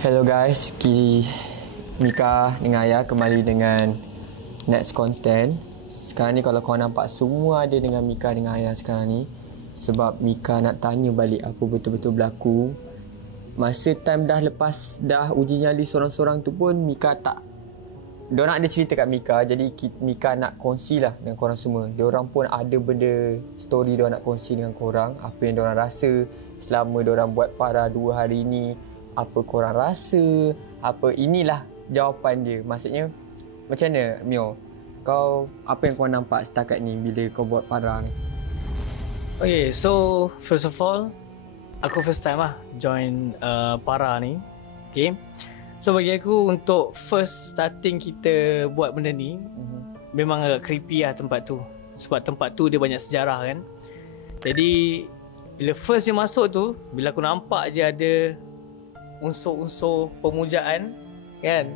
Hello guys, Mika dengan Ayah kembali dengan next content. Sekarang ni kalau korang nampak semua ada dengan Mika dengan Ayah sekarang ni, sebab Mika nak tanya balik apa betul-betul berlaku. Masa time dah lepas dah uji nyali sorang-sorang tu pun Mika tak, diorang ada cerita kat Mika. Jadi Mika nak kongsi lah dengan korang semua. Diorang pun ada benda story diorang nak kongsi dengan korang. Apa yang diorang rasa selama diorang buat para 2 hari ni. Apa korang rasa, apa, inilah jawapan dia. Maksudnya macam mana Mio, kau apa yang kau nampak setakat ni bila kau buat para ni? Okay, so first of all, aku first time lah join para ni. Okay, so bagi aku untuk first starting kita buat benda ni, memang agak creepy lah tempat tu. Sebab tempat tu dia banyak sejarah kan. Jadi bila first dia masuk tu, bila aku nampak je ada unsur-unsur pemujaan kan,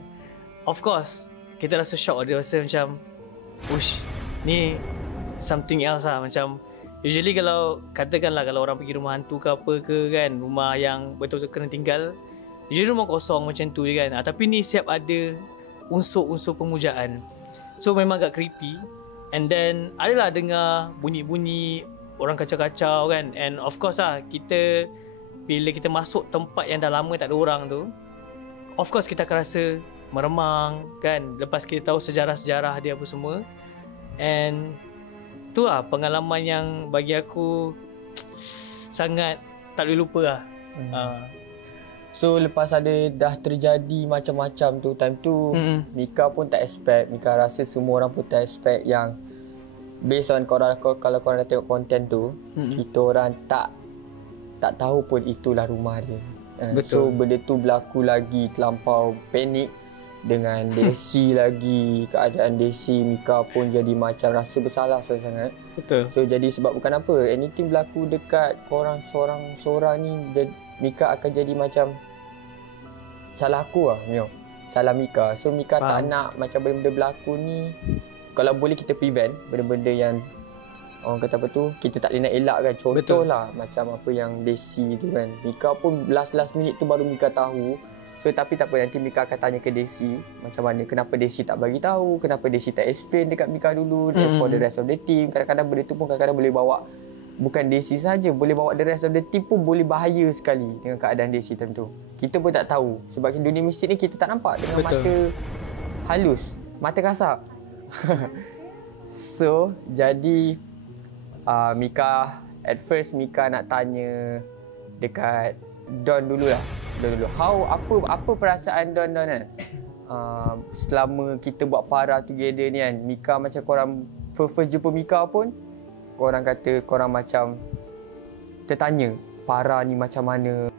of course kita rasa shock. Dia rasa macam ush, ni something else lah. Macam usually kalau katakanlah kalau orang pergi rumah hantu ke apa ke kan, rumah yang betul-betul kena tinggal, usually rumah kosong macam tu je kan. Tapi ni siap ada unsur-unsur pemujaan. So memang agak creepy. And then adalah dengar bunyi-bunyi orang kacau-kacau kan. And of course lah, kita bila kita masuk tempat yang dah lama tak ada orang tu, of course kita akan rasa meremang kan. Lepas kita tahu sejarah-sejarah dia apa semua. And tu lah pengalaman yang bagi aku sangat tak boleh lupa lah. So lepas ada dah terjadi macam-macam tu, time tu Mika pun tak expect. Mika rasa semua orang pun tak expect yang based on korang, kalau korang dah tengok konten tu, kita orang tak tahu pun itulah rumah dia. So benda tu berlaku lagi terlampau panik dengan Desi lagi. Keadaan Desi, Mika pun jadi macam rasa bersalah sangat. Betul. So jadi sebab bukan apa, anything berlaku dekat korang seorang-seorang ni, Mika akan jadi macam salah aku lah Mio, salah Mika. So Mika tak nak macam benda-benda berlaku ni. Kalau boleh kita prevent benda-benda yang orang kata apa tu, kita tak boleh nak elak kan. Contoh lah macam apa yang Desi tu kan, Mika pun last minute tu baru Mika tahu. So tapi tak apa, nanti Mika akan tanya ke Desi macam mana, kenapa Desi tak bagi tahu, kenapa Desi tak explain dekat Mika dulu, for the rest of the team. Kadang-kadang benda tu pun kadang-kadang boleh bawa, bukan Desi saja, boleh bawa the rest of the team pun boleh bahaya sekali dengan keadaan Desi time tu. Kita pun tak tahu sebab dunia mistik ni kita tak nampak dengan mata halus, mata kasar. So jadi Mika, at first Mika nak tanya dekat Don dululah. Apa perasaan Don kan? Selama kita buat para together ni kan, Mika macam korang first jumpa Mika pun, korang kata korang macam tertanya para ni macam mana.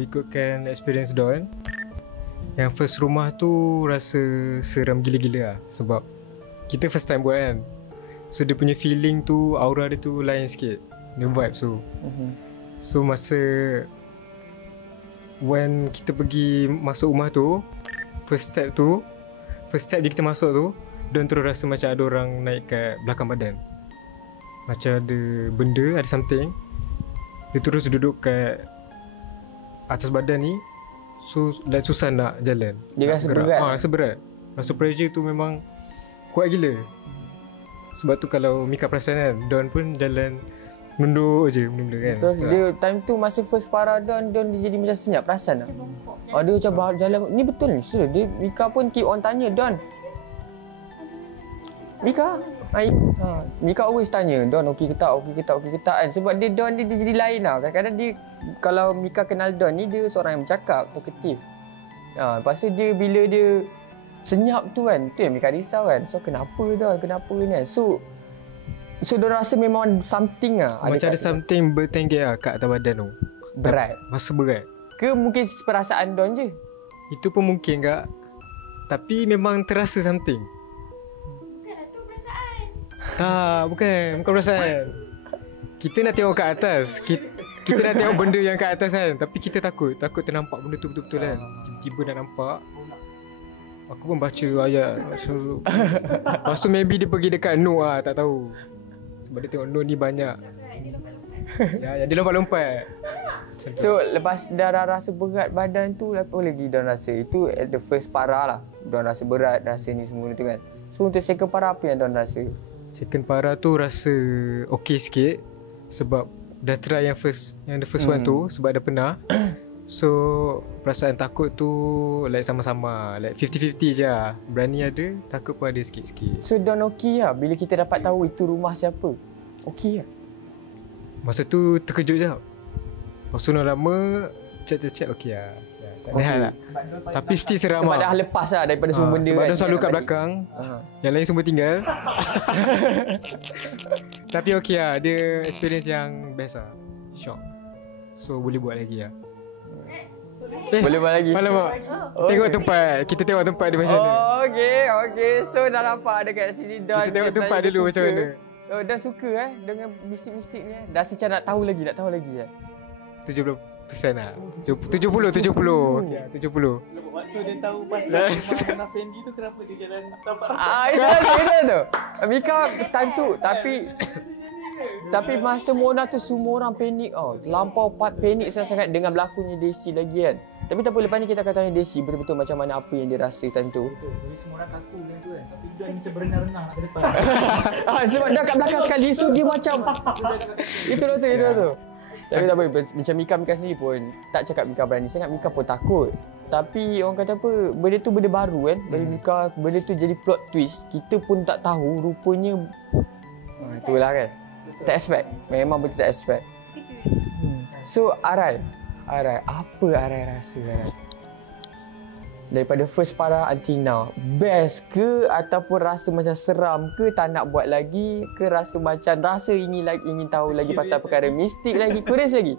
Ikutkan experience Don, yang first rumah tu rasa seram gila-gila lah. Sebab kita first time buat kan. So dia punya feeling tu, aura dia tu lain sikit, dia vibe tu. So masa when kita pergi masuk rumah tu, first step dia kita masuk tu, Don terus rasa macam ada orang naik kat belakang badan. Macam ada benda, ada something. Dia terus duduk kat atas badan ni. So dah susah nak jalan. Dia rasa berat. Rasa berat. Rasa pressure tu memang kuat gila. Sebab tu kalau Mika perasan kan, Don pun jalan nunduk je benda-benda kan. Betul. Dia time tu masa first para Don dia jadi macam senyap, perasan tak? Dia macam bahar jalan. Ni betul ni. So, dia Mika pun keep on tanya Don. Mika Mika always tanya Don okey ke tak kan. Sebab dia Don dia jadi lain lah. Kadang-kadang dia, kalau Mika kenal Don ni, dia seorang yang bercakap, talkative. Lepas tu dia bila dia senyap tu kan, tu yang Mika risau kan. So kenapa Don, kenapa ni kan. So dia rasa memang something lah. Macam ada something bertengger lah kat atas badan tu. Berat. Masa berat. Ke mungkin perasaan Don je? Itu pun mungkin kak. Tapi memang terasa something. Tak, bukan perasaan. Kita nak tengok kat atas. Kita nak tengok benda yang kat atas kan. Tapi kita takut ternampak benda tu betul-betul kan. Tiba-tiba nak nampak. Aku pun baca ayat. Lepas tu maybe dia pergi dekat Noah lah, tak tahu. Sebab dia tengok Noah ni banyak. Ya, dia lompat-lompat. So lepas dah rasa berat badan tu, apa lagi diorang rasa? Itu at the first para lah. Diorang rasa berat, rasa ni semua tu kan. So untuk second para apa yang diorang rasa? Second para tu rasa okey sikit. Sebab dah try yang the first one tu. Sebab dah pernah. So perasaan takut tu like sama-sama, like 50-50 je lah. Berani ada, takut pun ada sikit-sikit. So diorang okey lah bila kita dapat tahu itu rumah siapa? Okey lah. Masa tu terkejut je. Lepas tu lama cek okey lah. Tak ada hal lah. Tapi still seram sebab lah. dah lepas lah daripada semua benda sebab kan. dia selalu kat belakang. Yang lain semua tinggal. Tapi okey lah. Dia experience yang best lah. Shock. So boleh buat lagi lah. Boleh buat lagi. Alamak. Tengok tempat. Kita tengok tempat dia macam mana. Okey. So dah nampak ada kat sini. Kita tengok tempat dulu macam mana. Oh, dah suka dengan mistik-mistik ni. Dah macam nak tahu lagi lah. 70% lah. 70. Okey, 70. Waktu dia tahu pasal Mona Fendi tu, kenapa dia jalan tapak? Itu tu. Mika tentu tapi masa Mona tu semua orang panik terlampau panik sangat dengan berlakunya Desi lagi kan. Tapi tak apa, lepas ni kita akan tanya Desi betul-betul macam mana apa yang dia rasa tentu. Jadi semua orang kaku dengan tu kan. Tapi dia macam berenang-renang ke depan. Sebab dah kat belakang sekali, so dia macam itu tu. Tapi tak apa, macam Mika sendiri pun tak cakap Mika berani sangat, Mika pun takut. Tapi orang kata apa, benda tu benda baru kan. Bagi Mika, benda tu jadi plot twist. Kita pun tak tahu rupanya. Itulah kan. Tak expect. Memang betul tak expect. So Arai, apa Arai rasa Arai? Daripada first para until now, best ke ataupun rasa macam seram ke, tak nak buat lagi ke, rasa ingin tahu lagi pasal perkara mistik lagi, curious lagi?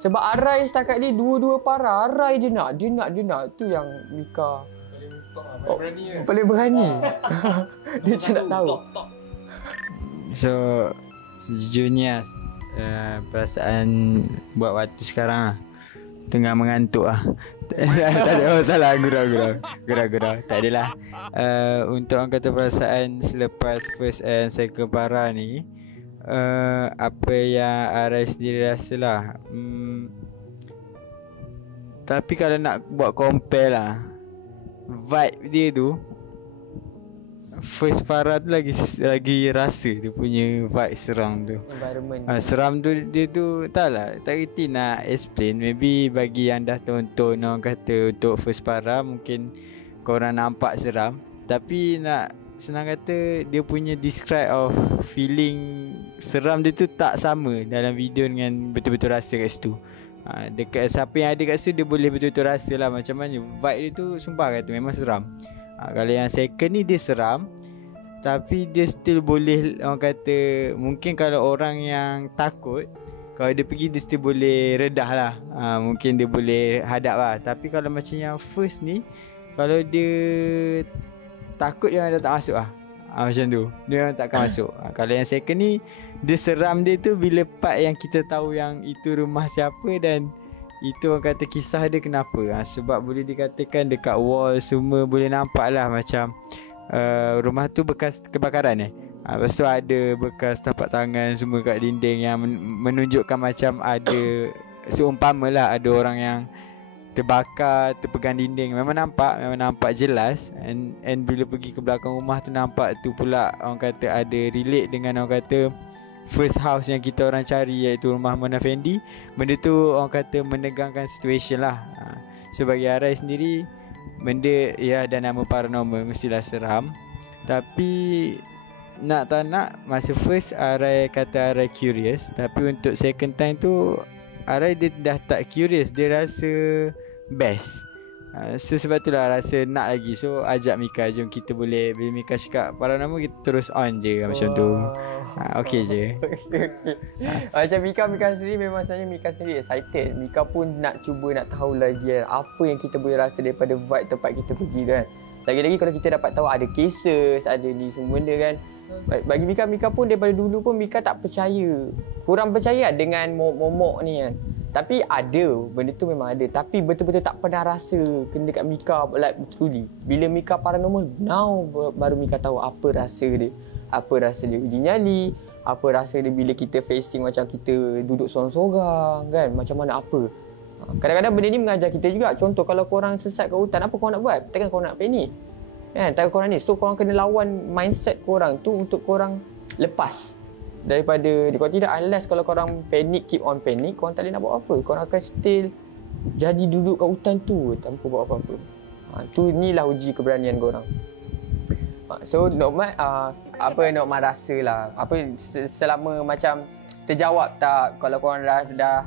Sebab Arai setakat ni dua para, Arai dia nak tu yang Mika paling berani. Dia macam nak tahu. So sejujurnya perasaan buat waktu sekarang lah, tengah mengantuk lah. Tak ada masalah. Gurau. Tak adalah. Untuk orang kata perasaan selepas first and second para ni, apa yang Arai sendiri rasa lah. Tapi kalau nak buat compare lah, vibe dia tu, first para tu lagi rasa dia punya vibe seram tu. Environment. Seram tu dia tu tak reti nak explain. Maybe bagi yang dah tonton, orang kata untuk first para mungkin korang nampak seram, tapi nak senang kata dia punya describe of feeling seram dia tu tak sama dalam video dengan betul-betul rasa kat situ. Dekat siapa yang ada kat situ dia boleh betul-betul rasa lah macam mana vibe dia tu. Sumpah kata memang seram. Kalau yang second ni dia seram, tapi dia still boleh, orang kata mungkin kalau orang yang takut, kalau dia pergi dia still boleh redah lah. Mungkin dia boleh hadap lah. Tapi kalau macam yang first ni, kalau dia takut dia dah tak masuk lah. Macam tu, dia takkan masuk. Kalau yang second ni, dia seram dia tu bila part yang kita tahu yang itu rumah siapa, dan itu orang kata kisah dia kenapa. Sebab boleh dikatakan dekat wall semua boleh nampak lah macam rumah tu bekas kebakaran lepas tu ada bekas tapak tangan semua kat dinding yang menunjukkan macam ada, seumpama lah ada orang yang terbakar, terpegang dinding. Memang nampak jelas. And bila pergi ke belakang rumah tu, nampak tu pula orang kata ada relate dengan orang kata first house yang kita orang cari, iaitu rumah Mona Fendi. Benda tu orang kata menegangkan situation lah. So bagi Arai sendiri, benda ya dan nama paranormal mestilah seram. Tapi nak tak nak, masa first Arai kata Arai curious, tapi untuk second time tu Arai dia dah tak curious, dia rasa best. So sebab itulah rasa nak lagi. So ajak Mika, jom kita boleh, bila Mika cakap paranormal kita terus on je macam tu. Okey je. Macam Mika sendiri, memang sebenarnya Mika sendiri excited. Mika pun nak cuba nak tahu lagi apa yang kita boleh rasa daripada vibe tempat kita pergi kan. Lagi-lagi kalau kita dapat tahu ada cases, ada ni semua benda kan. Bagi Mika pun daripada dulu pun Mika tak percaya. Kurang percaya dengan momok ni kan. Tapi ada, benda tu memang ada. Tapi betul-betul tak pernah rasa kena dekat Mika like truly. Bila Mika paranormal, now baru Mika tahu apa rasa dia. Apa rasa dia uji nyali, apa rasa dia bila kita facing macam kita duduk sorang-sorang kan. Macam mana apa. Kadang-kadang benda ni mengajar kita juga. Contoh kalau korang sesat kat hutan, apa korang nak buat? Takkan korang nak panik. Kan, takkan korang ni. So korang kena lawan mindset korang tu untuk korang lepas daripada kalau tidak, unless kalau korang panic, keep on panic, korang tak boleh nak buat apa. Korang akan still jadi duduk kat hutan tu tanpa buat apa-apa. Tu inilah uji keberanian korang. So Nokmat, apa Nokmat rasa lah, apa selama macam terjawab tak kalau korang dah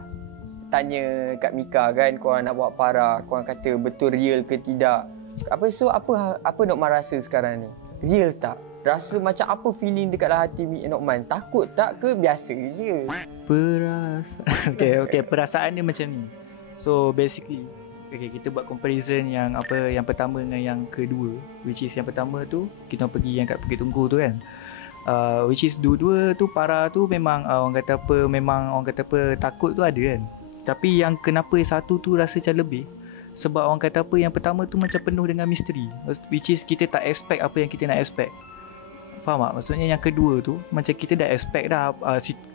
tanya kat Mika kan, korang nak buat para, korang kata betul real ke tidak. Apa Nokman rasa sekarang ni? Real tak? Rasa macam apa feeling dekat dalam hati Nokman? Takut tak ke biasa je? Perasaan dia macam ni. So basically, kita buat comparison yang pertama dengan yang kedua, which is yang pertama tu kita pergi yang kat Bukit Tungku tu kan. Which is dua-dua tu para tu memang orang kata apa takut tu ada kan. Tapi yang kenapa satu tu rasa macam lebih, sebab orang kata apa, yang pertama tu macam penuh dengan misteri, which is kita tak expect apa yang kita nak expect. Faham tak? Maksudnya yang kedua tu macam kita dah expect dah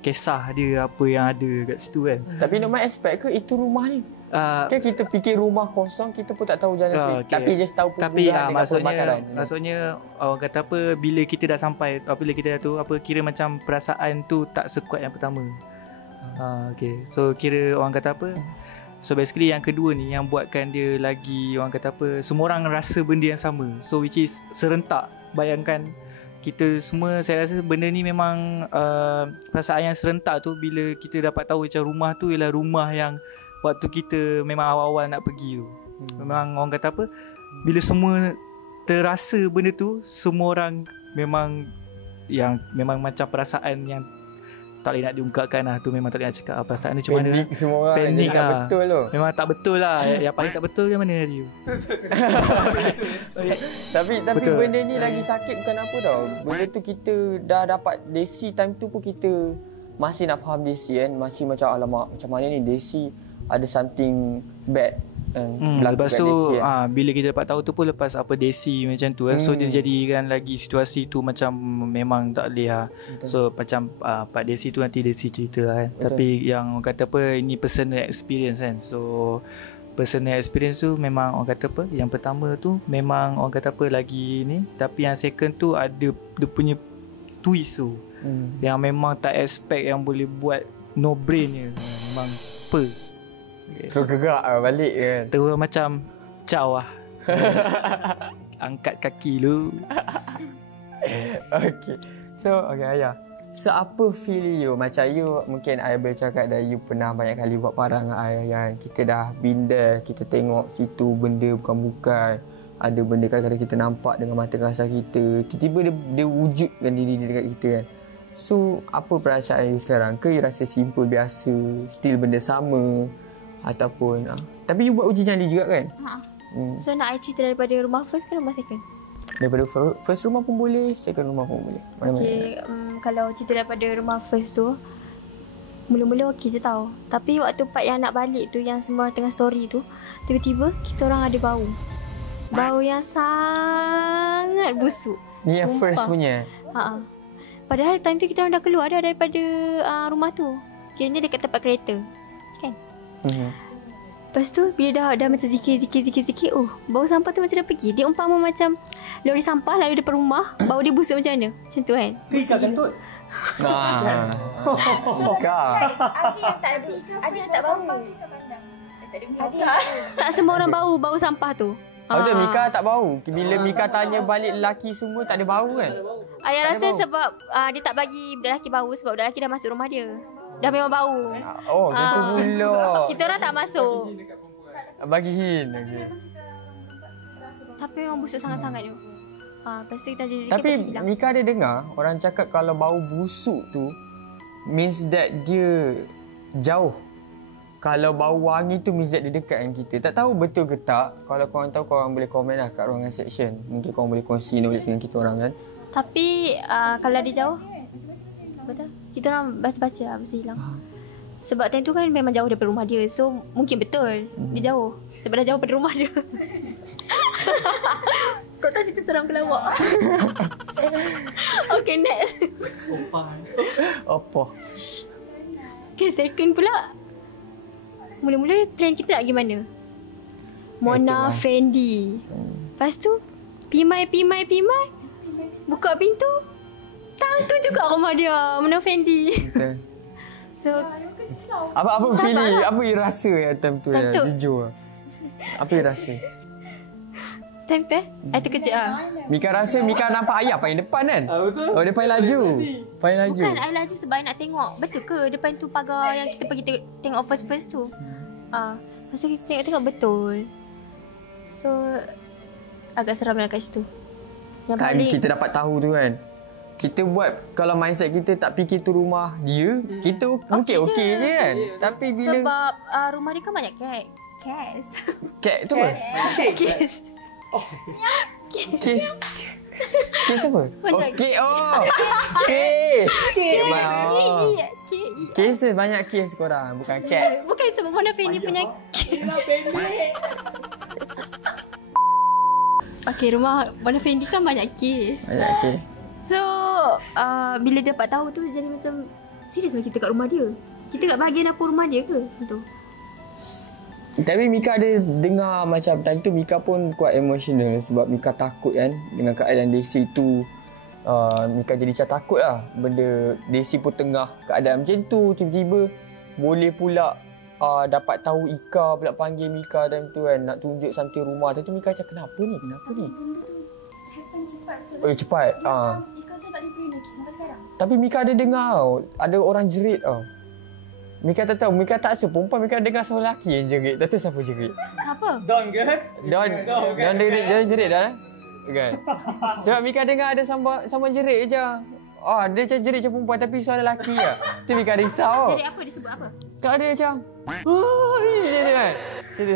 kisah dia apa yang ada kat situ kan. Tapi Nokman expect ke itu rumah ni? Kan kita fikir rumah kosong, kita pun tak tahu jalan okay. Tapi just tahu pembunuhan dengan pembakaran. Maksudnya orang kata apa, bila kita dah sampai, bila kita dah tu kira macam perasaan tu tak sekuat yang pertama. Okay. So kira orang kata apa, so basically yang kedua ni yang buatkan dia lagi orang kata apa, semua orang rasa benda yang sama. So which is serentak. Bayangkan kita semua, saya rasa benda ni memang perasaan yang serentak tu bila kita dapat tahu macam rumah tu ialah rumah yang waktu kita memang awal-awal nak pergi tu. Memang orang kata apa, bila semua terasa benda tu, semua orang memang macam perasaan yang tak boleh nak diungkapkan lah. Tu memang tak boleh nak cakap perasaan ni macam mana. Panik semua orang. Panik lah. Betul tu. Memang tak betul lah. Yang paling tak betul yang mana dia. Tapi benda ni lagi sakit bukan apa tau. Benda tu kita dah dapat Desi time tu pun kita masih nak faham Desi kan. Masih macam alamak macam mana ni Desi ada something bad lepas tu bila kita dapat tahu tu pun lepas apa Desi macam tu kan. So dia jadikan lagi situasi tu macam memang tak boleh lah. So macam Pak Desi tu nanti Desi cerita lah kan. Tapi yang orang kata apa, ini personal experience kan. So personal experience tu memang orang kata apa, yang pertama tu memang orang kata apa lagi ni. Tapi yang second tu ada dia punya twist tu yang memang tak expect, yang boleh buat no brain je. Memang terus gerak balik kan. Terus macam caw lah. Angkat kaki lu. Okay. So Ayah, so apa feel you? Macam you mungkin I boleh cakap dah, you pernah banyak kali buat parang dengan I yang kita dah been there. Kita tengok situ benda bukan-bukan. Ada benda kadang-kadang kita nampak dengan mata kasar kita, tiba-tiba dia wujudkan diri dia dekat kita kan. So apa perasaan you sekarang? Ke you rasa simple biasa, still benda sama? Ataupun tapi you buat uji nyali juga kan? So nak I cerita daripada rumah first ke rumah second? Daripada first rumah pun boleh, second rumah pun boleh. Okay, kalau cerita daripada rumah first tu, mula-mula okey je tau. Tapi waktu part yang nak balik tu, yang semua tengah story tu, tiba-tiba kita orang ada bau. Bau yang sangat busuk. Ni yang first punya? Padahal time tu kita orang dah keluar dah daripada rumah tu. Kiranya dekat tempat kereta kan. Lepas tu bila dah macam zikir, oh bau sampah tu macam dah pergi. Dia umpama macam lori sampah lalu depan rumah, bau dia busuk macam mana, macam tu kan. Kisah kentut. Ada yang tak bau. Tak semua orang bau sampah tu. Betul, Mika tak bau. Bila Mika tanya balik lelaki semua tak ada bau kan. Ayah rasa sebab dia tak bagi lelaki bau sebab lelaki dah masuk rumah dia. Dah memang bau. Oh, gitu pula. Kita orang tak masuk. Bagi hint. Okay. Tapi memang busuk sangat-sangat tu. Lepas tu kita jadi. Tapi Mika ada dengar orang cakap kalau bau busuk tu means that dia jauh. Kalau bau wangi tu means that dia dekat dengan kita. Tak tahu betul ke tak. Kalau korang tahu, korang boleh komen lah kat ruangan section. Mungkin korang boleh kongsi knowledge dengan kita orang kan. Tapi kalau dia jauh, betul? Kita orang baca-baca masa hilang. Sebab time tu kan memang jauh daripada rumah dia. So mungkin betul dia jauh. Sebab dah jauh daripada rumah dia. Kau tahu cerita seram pelawak. Okay, next. Apa? Okay, second pula. Mula-mula plan kita nak pergi mana? Mona Fendi. Lepas tu Pimai. Buka pintu. Tang tu juga rumah dia, Mona Fendi. Okay. So Apa feeling? Apa you rasa time tu? Time tu. Jujur. Apa you rasa? time tu I terkejut Mika rasa Mika nampak ayah paling depan kan? Betul. Oh, dia paling laju. Paling laju. Bukan, I laju sebab I nak tengok. Betul ke depan tu pagar yang kita pergi tengok first tu? Lepas tu kita tengok betul. So agak seram lah kat situ. Yang Time paling kita dapat tahu tu kan. Kita buat, kalau mindset kita tak fikir tu rumah dia, kita mungkin okey je kan. Tapi bila sebab rumah dia kan banyak cats. cat tu apa? Cats. Kes apa? Banyak Okey, kes banyak kes korang, bukan cat. Bukan sebab Mona Fendi punya cats. Okay, rumah Mona Fendi kan banyak kes. Banyak kes. So bila dapat tahu tu jadi macam serius lah kita kat rumah dia. Kita kat bahagian apa rumah dia ke macam tu. Tapi Mika ada dengar macam time tu Mika pun kuat emotional sebab Mika takut kan dengan keadaan Desi tu. Mika jadi macam takut lah. Benda Desi pun tengah keadaan macam tu, tiba-tiba boleh pula dapat tahu Ika pula panggil Mika time tu kan, nak tunjuk something rumah. Time tu Mika macam kenapa ni? Benda tu happen cepat tu. Cepat. Dia macam Ika saya tak boleh lagi sampai sekarang. Tapi Mika ada dengar tau, ada orang jerit tau. Mika tak tahu, Mika tak rasa perempuan, Mika dengar seorang lelaki yang jerit. Tak tahu siapa jerit. Siapa? Don ke? Don jerit dah. Kan? Sebab Mika dengar ada sama jerit je. Dia macam jerit macam perempuan tapi suara lelaki lah. Tu Mika risau. Jadi apa dia sebut apa? Tak ada macam macam kan.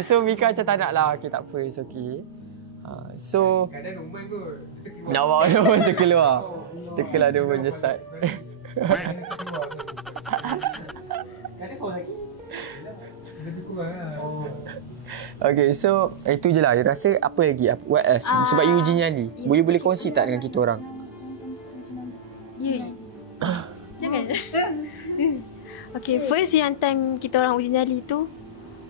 So Mika macam tak nak lah. Okay, tak apa, it's okay. So Kadang rumah tu nak bawa dia terkeluar. Terkeluar dia pun jesat. Kadang seorang lagi. lebih kurang lah. Okay, so itu je lah. You rasa apa lagi? What else? Sebab you uji nyali. Boleh kongsi tak dengan kita orang? Ya. Jangan. Okay, first yang time kita orang uji nyali tu,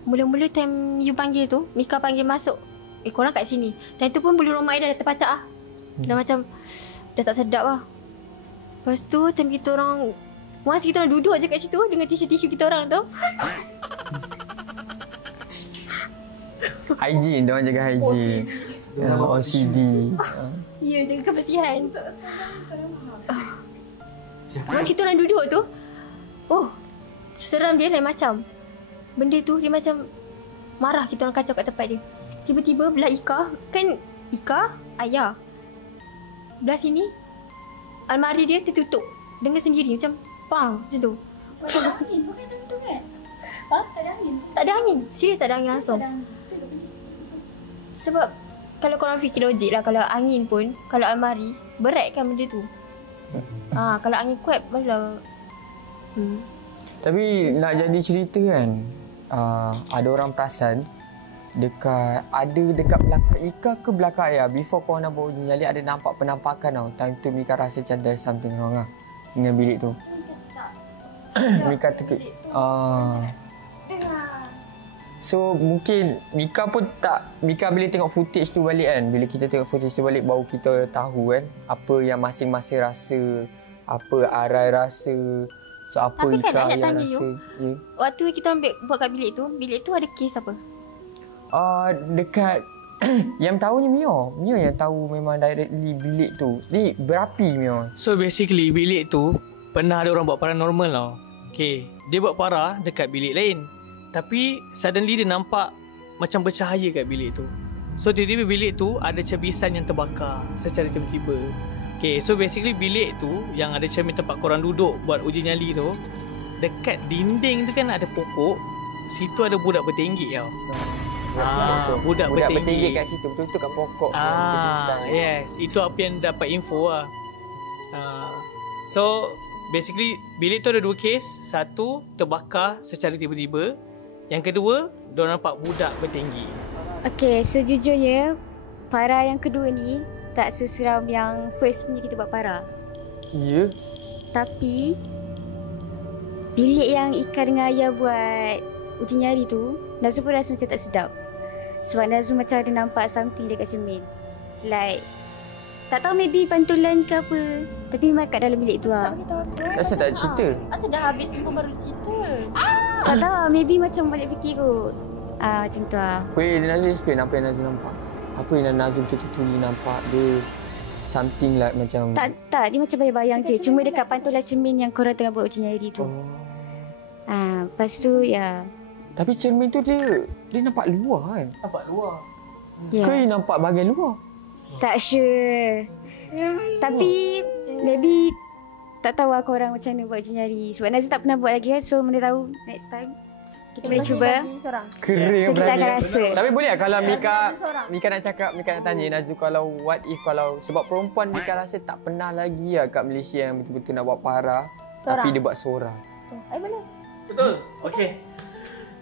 mula-mula time you panggil tu, Mika panggil masuk. Korang kat sini. Time tu pun bulu rumah I dah terpacak lah. Dah macam, dah tak sedap lah. Lepas tu time kita orang, once kita orang duduk je kat situ dengan tisu-tisu kita orang tu. Hygiene, diorang jaga hygiene. OCD. Ya, jaga kebersihan. Once kita orang duduk tu, seram dia lain macam. Benda tu dia macam marah kita orang kacau kat tempat dia. Tiba-tiba belah Ika, kan Ika, ayah. Belah sini, almari dia tertutup. Dengan sendiri macam pang macam tu. Sebab ada angin, bukan tentu kan? Tak ada angin. Tak ada angin. Serius tak ada angin langsung. Tak ada angin. Sebab kalau korang fikir logik lah, kalau angin pun, kalau almari, berat kan benda tu. Kalau angin kuat, barulah. Tapi nak jadi cerita kan, ada orang perasan dekat belakang Ika ke belakang ayah, before korang nak bawa uji nyali, ada nampak penampakan tau. Time tu Mika rasa macam there's something wrong lah dengan bilik tu. Mika terkejut. So mungkin Mika pun tak, Mika bila tengok footage tu balik kan, bila kita tengok footage tu balik baru kita tahu kan apa yang masing-masing rasa, apa Arai rasa. So apa Tapi Ika kan, nak yang tanya rasa. you, waktu kita ambil buat kat bilik tu ada kes apa? Dekat yang tahu ni Mio yang tahu memang directly bilik tu. Ni berapi Mio. So basically bilik tu pernah ada orang buat paranormal tau. Okay, dia buat parah dekat bilik lain. Tapi suddenly dia nampak macam bercahaya kat bilik tu. So tiba-tiba bilik tu ada cebisan yang terbakar secara tiba-tiba. Okay, so basically bilik tu yang ada cermin tempat korang duduk buat uji nyali tu, dekat dinding tu kan ada pokok. Situ ada budak bertinggi tau. Budak bertinggi kat situ, betul-betul kat pokok. Yes, itu apa yang dapat info lah. So basically bilik tu ada 2 kes. Satu terbakar secara tiba-tiba. Yang kedua, diorang nampak budak bertinggi. Okay, sejujurnya para yang kedua ni tak seseram yang first punya kita buat para. Ya. Tapi bilik yang Ika dengan Ayah buat uji nyari tu, Nazul pun rasa macam tak sedap. Sebab Nazul macam ada nampak something dekat cermin. Like tak tahu maybe pantulan ke apa, tapi memang kat dalam bilik tu lah. Rasa tak ada cerita. Asal dah habis semua baru cerita. Tak tahu lah, maybe macam balik fikir kot. Macam tu lah. Weh, Nazul explain apa yang Nazul nampak. Apa yang Nazul betul-betul nampak. Dia something like macam... Tak, dia macam bayang-bayang je. Cuma dekat pantulan cermin yang korang tengah buat uji nyari tu. Lepas tu, ya. Tapi cermin tu dia nampak luar kan? Nampak luar. Ya. Ke dia nampak bahagian luar? Tak sure. Tapi maybe tak tahu lah korang macam mana buat uji nyari. Sebab Nazul tak pernah buat lagi kan. So mana tahu next time kita boleh cuba. Kering So kita akan rasa. Tapi boleh lah kalau Mika nak cakap, Mika nak tanya Nazul kalau what if kalau sebab perempuan Mika rasa tak pernah lagi lah kat Malaysia yang betul-betul nak buat para. Tapi dia buat seorang. Boleh. Betul? Okay.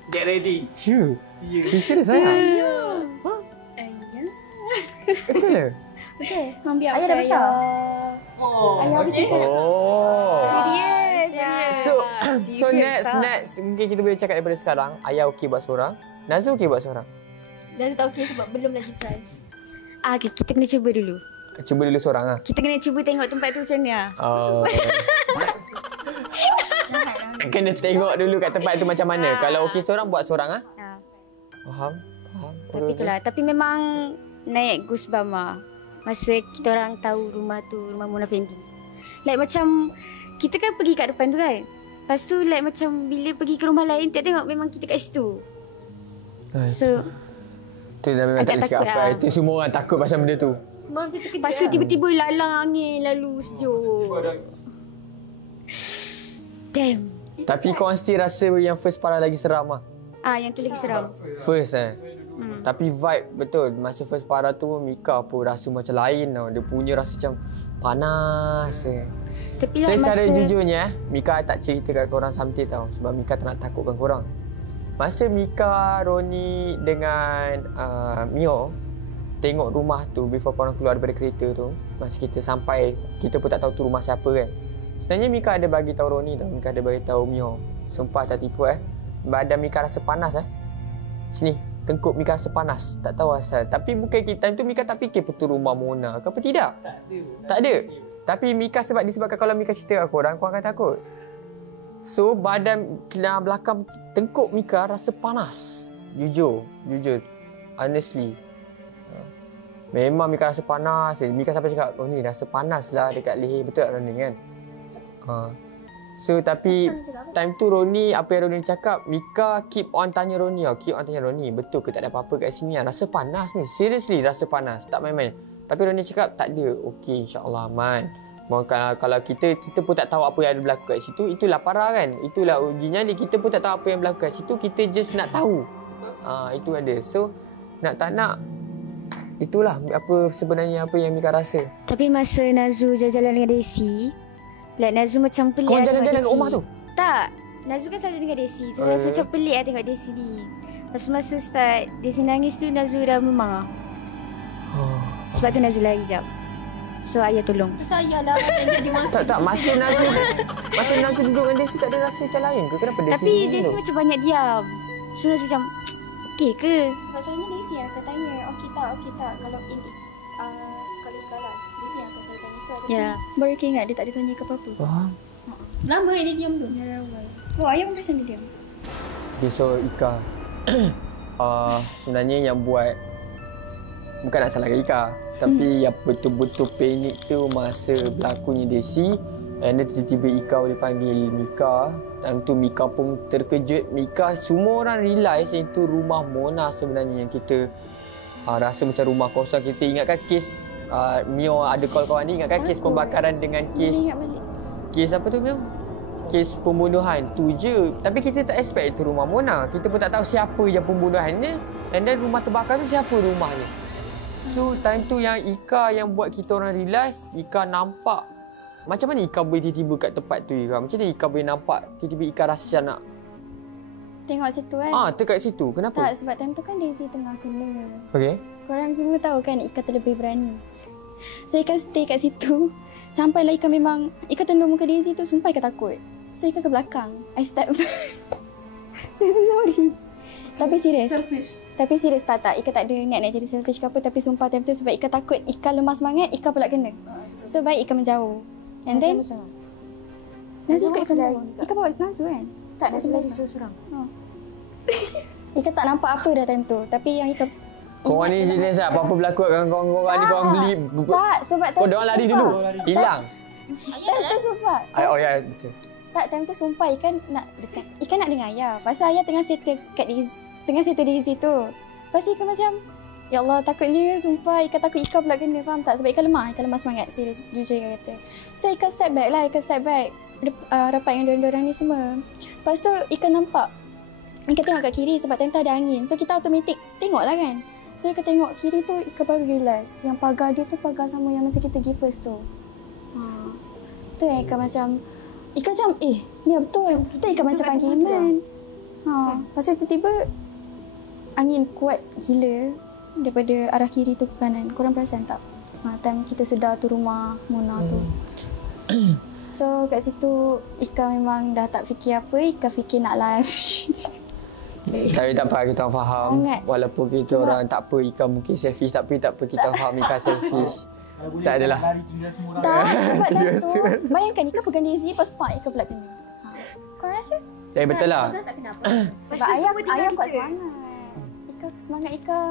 Get ready. Ya. Serius sayang? Ya. Betul ke? Betul. Ambil Ayah dah besar? Ayah okay. Serius. So next mungkin kita boleh cakap daripada sekarang. Ayah okey buat seorang. Nazul okey buat seorang. Dan tak okey sebab belum lagi try. Kita kena cuba dulu. Cuba dulu seorang lah. Kita kena cuba tengok tempat tu macam mana. Kena tengok dulu kat tempat tu macam mana. Kalau okey seorang, buat seorang lah. Faham. Tapi itulah. Tapi memang naik goosebumps lah. Masa kita orang tahu rumah tu, rumah Mona Fendi. Like macam, kita kan pergi kat depan tu kan. Lepas tu like macam bila pergi ke rumah lain, tengok memang kita kat situ. So, tu dah memang tak boleh cakap apa. Itu semua orang takut pasal benda tu. lepas tu tiba-tiba lalang angin lalu sejuk. Damn. Tapi korang still rasa yang first para lagi seram lah. Yang tu lagi seram. First Tapi vibe betul. Masa first para tu Mika pun rasa macam lain tau. Dia punya rasa macam panas Tapi secara jujurnya Mika tak cerita kat korang something tau. Sebab Mika tak nak takutkan korang. Masa Mika, Roni dengan Mio tengok rumah tu before korang keluar daripada kereta tu, masa kita sampai, kita pun tak tahu tu rumah siapa kan. Sebenarnya Mika ada bagi tahu Roni tau. Mika ada bagi tahu Mio. Sumpah tak tipu badan Mika rasa panas Sini, tengkuk Mika rasa panas. Tak tahu asal. Tapi bukan time tu Mika tak fikir betul rumah Mona ke apa tidak. Tak ada. Tapi Mika disebabkan kalau Mika cerita kat korang akan takut. So badan belakang tengkuk Mika rasa panas. Jujur. Honestly. Memang Mika rasa panas. Mika sampai cakap, oh ni rasa panas lah dekat leher. Betul tak Roni kan? So tapi time tu Roni, apa yang Roni cakap, Mika keep on tanya Roni betul ke tak ada apa-apa kat sini rasa panas ni, seriously rasa panas, tak main-main. Tapi Roni cakap tak ada, okey insyaAllah aman. Kalau kita pun tak tahu apa yang ada berlaku kat situ, itulah para kan, itulah uji nyali. Kita pun tak tahu apa yang berlaku kat situ, kita just nak tahu. Itu ada. So nak tak nak, itulah sebenarnya apa yang Mika rasa. Tapi masa Nazul jalan-jalan dengan Desi, like Nazul macam pelik. Kau jalan-jalan kat rumah tu? Tak. Nazul kan selalu dengan Desi. So Nazul macam pelik lah tengok Desi ni. Lepas masa start Desi nangis tu, Nazul dah memang. Sebab tu Nazul lari jap. So ayah tolong. Saya lah yang jadi masa. Tak. Masa Nazul duduk dengan Desi tak ada rasa macam lain ke? Kenapa Desi? Tapi Desi macam banyak diam. So Nazul macam, okey ke? Sebab selalunya Desi yang akan tanya, okey tak. Kalau ini, kalau Desi yang akan selalu tanya tu. Ya. Baru ingat dia tak ada tanya ke apa-apa. Lama dia diam tu. Dari awal. Ayah pun macam dia diam. Okay, so Ika. Sebenarnya yang buat, bukan nak salahkan Ika, tapi yang betul-betul panik tu masa berlakunya Desi. And then tiba-tiba Ika boleh panggil Mika. Time tu Mika pun terkejut. Mika, semua orang realise yang itu rumah Mona sebenarnya, yang kita rasa macam rumah kosong. Kita ingatkan kes Mio ada kawan-kawan ni, ingatkan kes pembakaran dengan kes apa tu Mio? Kes pembunuhan tu je. Tapi kita tak expect itu rumah Mona. Kita pun tak tahu siapa yang pembunuhan ni. And then rumah terbakar tu siapa rumahnya. So time tu yang Ika yang buat kita orang realise, Ika nampak Macam mana Ika boleh tiba-tiba kat tempat tu Ika? Macam mana Ika boleh nampak tiba-tiba Ika rasa macam nak Tengok situ kan. dekat situ. Kenapa? Tak, sebab time tu kan Daisy tengah kena. Okey. Korang semua tahu kan Ika terlebih berani. So Ika stay kat situ. Sampailah Ika memang Ika tendung muka Daisy tu, sumpah Ika takut. So Ika ke belakang. I step back. Daisy sorry. Tapi serius. Tapi serius tak. Ika tak ada niat nak jadi selfish ke apa. Tapi sumpah time tu sebab Ika takut Ika lemah semangat, Ika pula kena. So baik Ika menjauh. And then Nazu kat Ika lari. Ika bawa Nazu kan? Tak, Nazu lari seorang. Ika tak nampak apa dah time tu. Tapi yang Ika Korang ni jenis apa-apa berlaku kat korang ni korang beli. Tak, sebab Kau diorang lari dulu. Hilang. time tu sumpah. Oh ya, betul. Tak, time tu sumpah Ika nak dekat. Ika nak dengar ayah. Pasal ayah tengah settle kat Daisy. Tengah settle Daisy tu. Lepas tu Ika macam, ya Allah takutnya sumpah Ika takut Ika pula kena, faham tak? Sebab Ika lemah semangat. Serius, jujur Ika kata. So Ika step back lah, Ika step back. Rapat dengan dorang ni semua. Lepas tu Ika nampak. Ika tengok kat kiri sebab time tu ada angin. So kita automatik tengok lah kan. So Ika tengok kiri tu, Ika baru realise yang pagar dia tu pagar sama yang macam kita give first tu. Tu yang Ika macam ni betul. Tu Ika macam panggil Iman. Lepas tu tiba-tiba angin kuat gila daripada arah kiri tu ke kanan. Korang perasan tak? Time kita sedar tu rumah Mona tu. So kat situ Ika memang dah tak fikir apa. Ika fikir nak lari. Tapi tak apa, kita orang faham. Sangat. Walaupun kita Sebab orang tak apa, Ika mungkin selfish. Tapi tak apa, kita faham Ika selfish. Tak adalah. Tak, sebab time tu bayangkan Ika pegang Daisy, lepas pak Ika pula kena. Korang rasa? Tapi betul lah. Tak kenapa. Sebab ayah kuat semangat. Semangat Ika.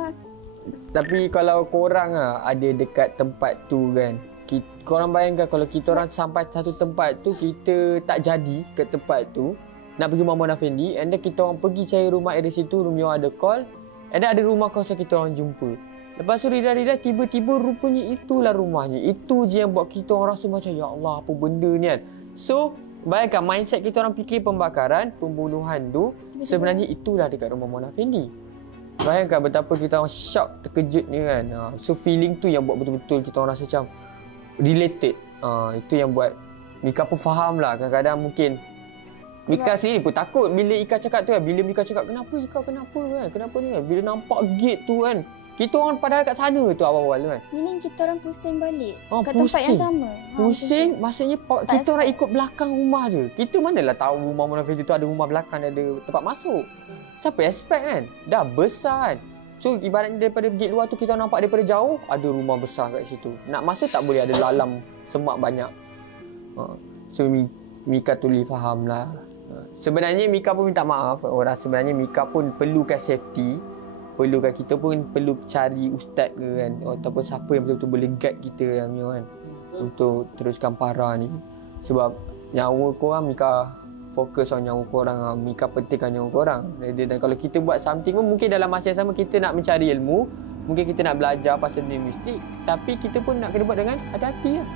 Tapi kalau korang ada dekat tempat tu kan, korang bayangkan kalau kita orang sampai satu tempat tu, kita tak jadi ke tempat tu, nak pergi rumah Mona Fendi, and then kita orang pergi cari rumah area situ, rumah ada call, and then ada rumah kosong kita orang jumpa. Lepas tu Rida tiba-tiba rupanya itulah rumahnya. Itu je yang buat kita orang rasa macam, ya Allah apa benda ni kan. So bayangkan mindset kita orang fikir pembakaran, pembunuhan tu sebenarnya itulah dekat rumah Mona Fendi. Bayangkan betapa kita orang shock, terkejut ni kan. So feeling tu yang buat betul-betul kita orang rasa macam related. Itu yang buat Mika pun faham lah. Kadang-kadang mungkin Mika sendiri pun takut bila Ika cakap tu kan. Bila Mika cakap kenapa Ika kenapa kan, kenapa ni kan. Bila nampak gate tu kan, kita orang padahal kat sana tu awal-awal tu kan. Meaning kita orang pusing balik kat pusing. tempat yang sama. Pusing maksudnya kita orang ikut belakang rumah dia. Kita manalah tahu rumah Mona Fendi tu ada rumah belakang, ada tempat masuk. Siapa expect kan? Dah besar kan. So ibaratnya daripada gate luar tu kita nampak daripada jauh ada rumah besar kat situ. Nak masuk tak boleh, ada lalam semak banyak. So Mika tuli faham lah. Sebenarnya Mika pun minta maaf orang. Sebenarnya Mika pun perlukan safety. Perlukan kita pun perlu cari ustaz ke kan, ataupun siapa yang betul-betul boleh guide kita kan, untuk teruskan para ni. Sebab nyawa korang Mika fokus on nyawa korang. Mika pentingkan nyawa korang. Dan kalau kita buat something pun mungkin dalam masa yang sama kita nak mencari ilmu, mungkin kita nak belajar pasal dunia mistik, tapi kita pun nak kena buat dengan hati-hati lah.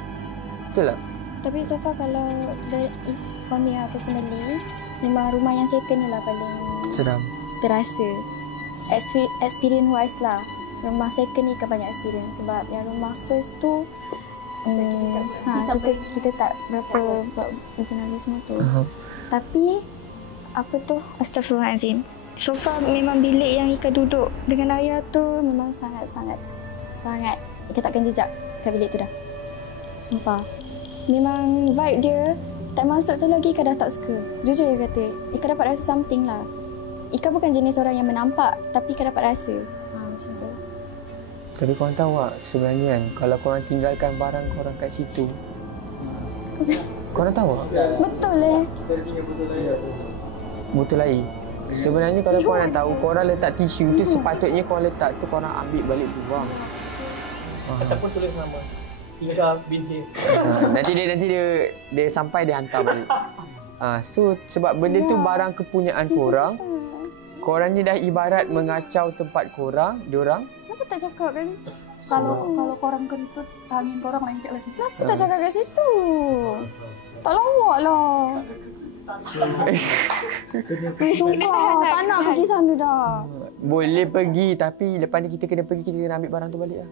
Betul tak? Tapi so far kalau for me personally, memang rumah yang second ni lah paling seram, terasa. Experience wise lah, rumah second ni kan banyak experience. Sebab yang rumah first tu kita tak berapa buat jurnalisme tu. Tapi apa tu, astagfirullahalazim, so far memang bilik yang Ika duduk dengan ayah tu memang sangat Ika takkan jejak kat bilik tu dah. Sumpah memang vibe dia tak masuk tu lagi Ika dah tak suka. Jujur Ika kata, Ika dapat rasa something lah. Ika bukan jenis orang yang menampak, tapi Ika dapat rasa macam tu. Tapi korang tahu tak sebenarnya kan, kalau korang tinggalkan barang korang kat situ, korang tahu tak? Betul Kita ada tinggal botol air. Sebenarnya kalau korang tahu, korang letak tisu tu sepatutnya korang letak tu, korang ambil balik buang. Ataupun tulis nama Ika binti. Nanti dia sampai dia hantar balik. So sebab benda tu barang kepunyaan korang, korang ni dah ibarat mengacau tempat korang, diorang. Kenapa tak cakap kat situ? Kalau korang kentut, angin korang lengket lah situ. Kenapa tak cakap kat situ? Tak lawak lah. Sumpah, tak nak pergi sana dah. Boleh pergi, tapi lepas ni kita kena pergi, kita kena ambil barang tu balik lah.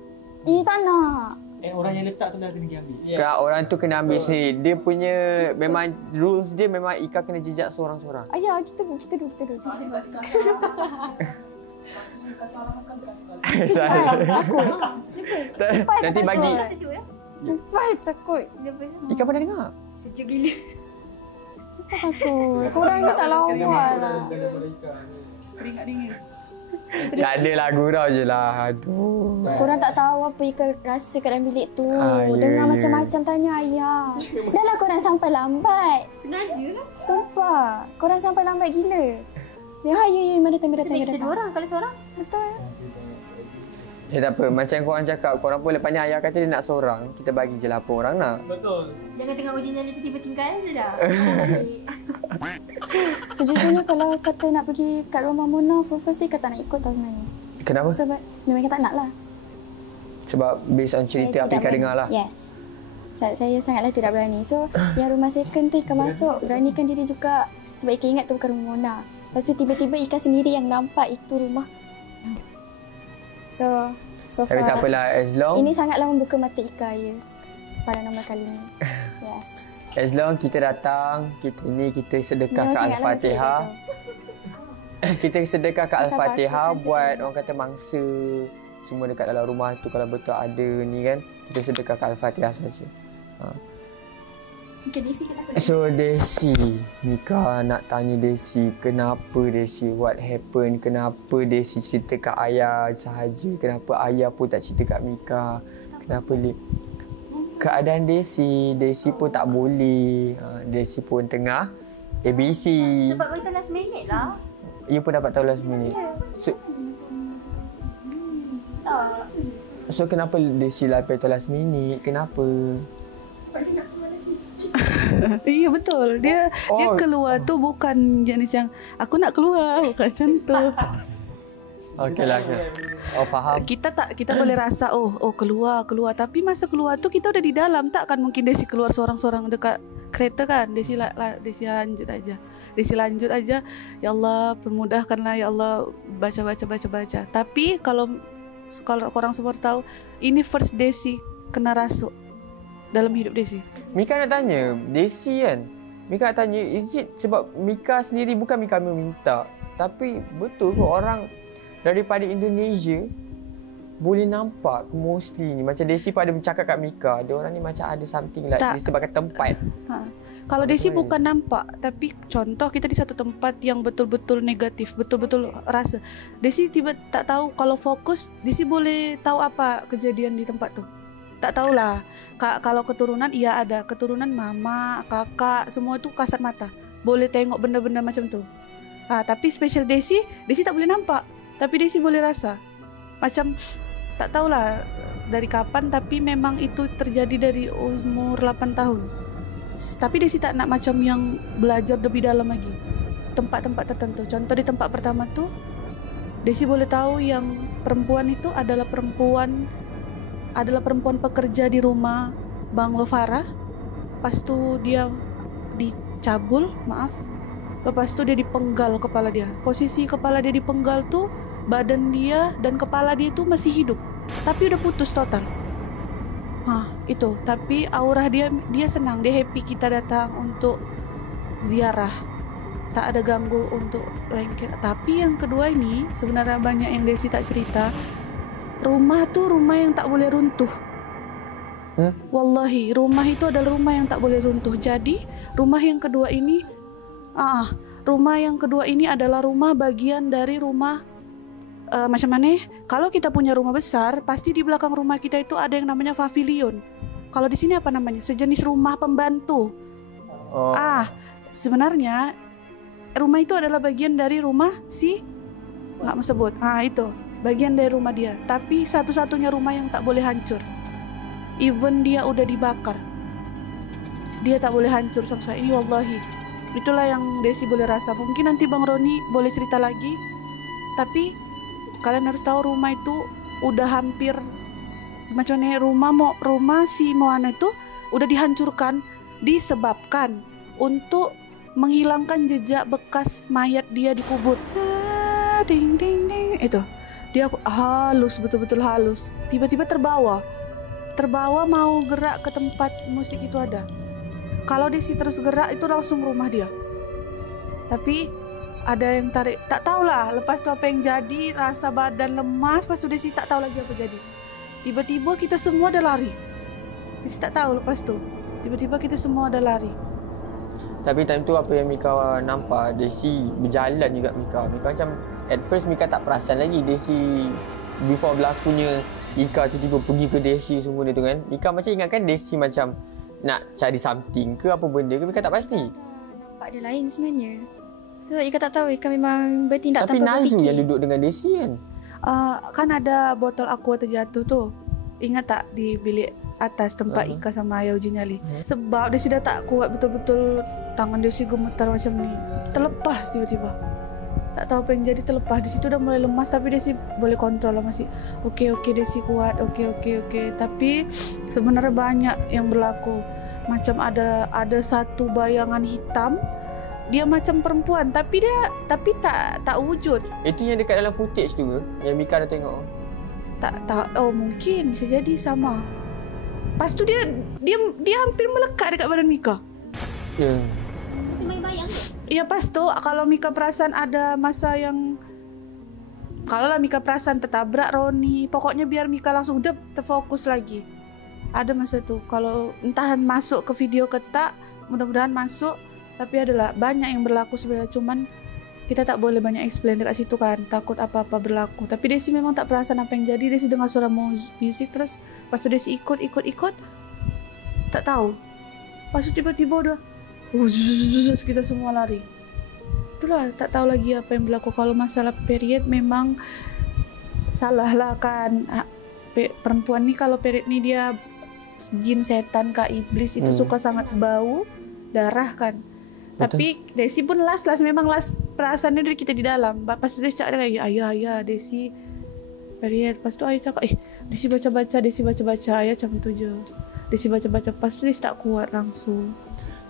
Tak nak. Orang yang letak tu lah kena pergi ambil. Kak, orang tu kena ambil sendiri. Dia punya memang rules dia memang Ika kena jejak seorang-seorang. Ayah, kita dulu. Aku. Nanti bagi Sumpah takut. Ika pernah dengar? Sejuk gila. Sumpah takut. Korang ni tak lawa lah. Keringat dingin. Tak ada lah, gurau je lah. Aduh. Korang tak tahu apa Ika rasa kat dalam bilik tu. Ya, Dengar ya. macam-macam tanya ayah. Dah lah korang sampai lambat. Sengaja kan? Sumpah. Korang sampai lambat gila. Ya, mana datang. Sebab kita dua orang. Kalau seorang, Betul. Tak apa, macam korang cakap, korang pun lepas ni ayah kata dia nak seorang. Kita bagi je lah apa orang nak. Betul. jangan tengok uji nyali tiba-tiba tinggal je dah. Sejujurnya kalau kata nak pergi kat rumah Mona, first Ika tak nak ikut tau sebenarnya. Kenapa? Sebab memang Ika tak nak lah. Sebab based on cerita apa Ika dengar lah. Yes. Saya sangatlah tidak berani. So, yang rumah second tu Ika masuk, beranikan diri juga. Sebab Ika ingat tu bukan rumah Mona. Lepas tu tiba-tiba Ika sendiri yang nampak itu rumah. So Tapi tak far, apalah, as long ini sangatlah membuka mata Ika ya. Pada nombor kali ini. Yes. as long kita datang, kita sedekah Memang kat sangatlah Al-Fatihah. Kita sedekah kat Pasal Al-Fatihah batu kan buat cakap. orang kata mangsa semua dekat dalam rumah tu kalau betul ada ni kan. Kita sedekah kat Al-Fatihah saja. Okay, Desi kita pergi. So Desi, Mika nak tanya Desi, kenapa Desi, what happened, kenapa Desi cerita kat ayah sahaja, kenapa ayah pun tak cerita kat Mika, kenapa keadaan Desi pun tak boleh, Desi pun tengah ABC. Sebab kita last minute lah. You pun dapat tahu last minute. So kenapa Desi lapar tu last minute, kenapa? Iya betul. Dia keluar tu bukan jenis yang aku nak keluar, bukan macam tu. Okey lah. Oh faham. Kita boleh rasa oh keluar, tapi masa keluar tu kita udah di dalam, tak kan mungkin Desi keluar seorang-seorang dekat kereta kan. Desi lanjut aja. Ya Allah, permudahkanlah ya Allah, baca. Tapi kalau korang semua tahu, ini first Desi kena rasuk dalam hidup Desi. Mika nak tanya, Desi kan? Mika nak tanya, is it sebab Mika sendiri, bukan Mika meminta, tapi betul ke orang daripada Indonesia boleh nampak mostly ni macam Desi pada bercakap kat Mika, dia orang ni macam ada something like disebabkan tempat. Kalau Desi bukan nampak, tapi contoh kita di satu tempat yang betul-betul negatif, betul-betul rasa. Desi tiba tak tahu, kalau fokus Desi boleh tahu apa kejadian di tempat tu. Tak tahulah. Kalau keturunan, iya ada. Keturunan mama, kakak, semua itu kasat mata. Boleh tengok benda-benda macam tu. Tapi special Desi tak boleh nampak. Tapi Desi boleh rasa. Macam, tak tahulah dari kapan, tapi memang itu terjadi dari umur 8 tahun. Tapi Desi tak nak macam yang belajar lebih dalam lagi. Tempat-tempat tertentu. Contoh di tempat pertama tu, Desi boleh tahu yang perempuan itu adalah perempuan pekerja di rumah Bang Lofara. Lepas tu dia dicabul, lepas tu dia dipenggal kepala dia. Posisi kepala dia dipenggal tu, badan dia dan kepala dia tu masih hidup, tapi udah putus total. Itu. Tapi aura dia senang, dia happy kita datang untuk ziarah. Tak ada ganggu untuk lengket. Tapi yang kedua ini sebenarnya banyak yang Desi tak cerita. Rumah tu rumah yang tak boleh runtuh. Wallahi, rumah itu adalah rumah yang tak boleh runtuh. Jadi, rumah yang kedua ini adalah rumah bagian dari rumah macam mana? Kalau kita punya rumah besar, pasti di belakang rumah kita itu ada yang namanya pavilion. Kalau di sini apa namanya? Sejenis rumah pembantu. Sebenarnya rumah itu adalah bagian dari rumah nggak mau sebut. Itu bagian dari rumah dia, tapi satu-satunya rumah yang tak boleh hancur. Even dia udah dibakar, dia tak boleh hancur sama sekali. Ini wallahi, itulah yang Desi boleh rasa. Mungkin nanti Bang Roni boleh cerita lagi, tapi kalian harus tahu rumah itu udah hampir macam ni. Rumah si Moana itu udah dihancurkan disebabkan untuk menghilangkan jejak bekas mayat dia dikubur. Ding ding ding, itu dia halus, betul-betul halus. Tiba-tiba terbawa terbawa mau gerak ke tempat musik itu ada. Kalau Desi terus gerak itu langsung rumah dia. Tapi ada yang tarik, tak tahulah lepas tu apa yang jadi, rasa badan lemas, lepas tu Desi tak tahu lagi apa jadi. Tiba-tiba kita semua dah lari. Desi tak tahu lepas tu. Tiba-tiba kita semua dah lari. Tapi time tu apa yang Mika nampak, Desi berjalan juga Mika. Mika macam at first Mika tak perasan lagi Desi before berlakunya Ika tiba-tiba pergi ke Desi semua dia tu kan. Mika macam ingatkan Desi macam nak cari something ke apa benda ke, Mika tak pasti. Nampak dia lain sebenarnya. So Ika tak tahu, Ika memang bertindak Tapi tanpa berfikir. Nazu yang duduk dengan Desi kan. Kan ada botol aqua terjatuh tu. Ingat tak di bilik atas tempat Ika sama Ayah uji nyali. Sebab dia sudah tak kuat betul-betul, tangan dia gemetar macam ni. Terlepas tiba-tiba. Tak tahu apa yang jadi, terlepas. Di situ dah mulai lemas tapi Desi boleh kontrol lah masih. Okey Desi kuat. Okey. Tapi sebenarnya banyak yang berlaku. Macam ada satu bayangan hitam. Dia macam perempuan tapi tak wujud. Itu yang dekat dalam footage tu ke? Yang Mika dah tengok. Tak mungkin bisa jadi sama. Lepas tu dia hampir melekat dekat badan Mika. Ya. Macam bayang tu. Ya, pas tu kalau Mika perasan ada masa yang kalau lah Mika perasan tertabrak Roni, pokoknya biar Mika langsung terfokus lagi. Ada masa tu kalau entah masuk ke video ke tak, mudah-mudahan masuk. Tapi adalah banyak yang berlaku sebenarnya, cuman kita tak boleh banyak explain dekat situ kan, takut apa-apa berlaku. Tapi Desi memang tak perasan apa yang jadi. Desi dengar suara musik terus pas tu Desi ikut tak tahu. Pas tu tiba-tiba udah kita semua lari. Itulah tak tahu lagi apa yang berlaku. Kalau masalah period memang salah lah kan. Perempuan ni kalau period ni dia jin setan kah iblis itu suka sangat bau darah kan. Betul. Tapi Desi pun last memang perasaannya dari kita di dalam. Pas Desi cakap dengan ayah Desi period. Lepas tu ayah cakap Desi baca-baca ayah macam tu je. Desi baca-baca pas tu Desi tak kuat langsung.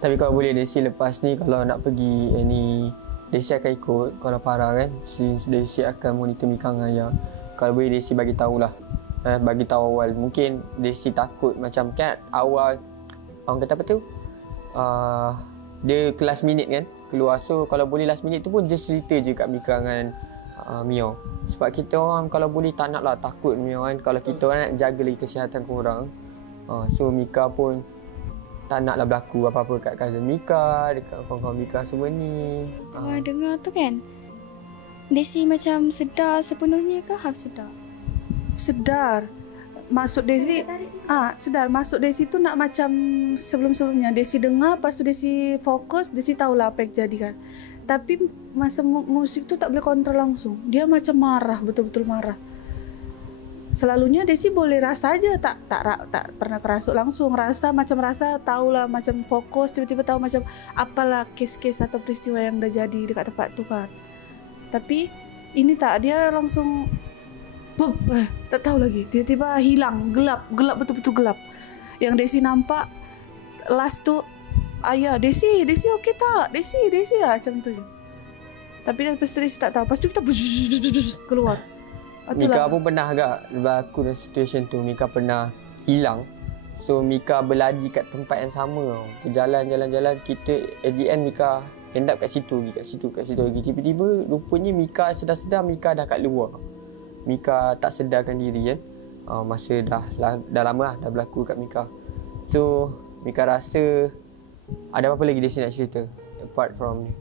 Tapi kalau boleh Desi lepas ni kalau nak pergi ni Desi akan ikut kalau parah kan. Since Desi akan monitor Mika dengan ayah. Kalau boleh Desi bagi tahulah. Bagi tahu awal. Mungkin Desi takut macam kan awal orang kata apa tu? Dia ke last minute kan keluar. So kalau boleh last minute tu pun just cerita je kat Mika dengan Mio. Sebab kita orang kalau boleh tak nak lah takut Mio kan. Kalau kita orang nak jaga lagi kesihatan korang. So Mika pun tak nak lah berlaku apa-apa kat cousin Mika, dekat kawan-kawan Mika semua ni. Dengar tu kan, Desi macam sedar sepenuhnya ke half sedar? Sedar. Masuk Desi sedar. Masuk Desi tu nak macam sebelum-sebelumnya Desi dengar, lepas tu Desi fokus, Desi tahulah apa yang jadi kan. Tapi masa musik tu tak boleh kontrol langsung. Dia macam marah, betul-betul marah. Selalunya Desi boleh rasa aja, tak pernah kerasuk langsung. Rasa tahulah macam fokus, tiba-tiba tahu macam apalah kes-kes atau peristiwa yang dah jadi dekat tempat tu kan. Tapi ini tak, dia langsung tak tahu lagi. Tiba-tiba hilang, gelap betul-betul gelap. Yang Desi nampak last tu ayah, Desi okey tak? Desi macam tu je. Tapi lepas tu Desi tak tahu. Lepas tu kita keluar. Mika pun pernah agak berlaku dalam situasi tu. Mika pernah hilang. So Mika berlari kat tempat yang sama. Jalan. Kita at the end Mika end up kat situ lagi. Tiba-tiba rupanya Mika sedar Mika dah kat luar. Mika tak sedarkan diri kan. Masa dah lama lah dah berlaku kat Mika. So Mika rasa ada apa lagi Desi nak cerita apart from ni?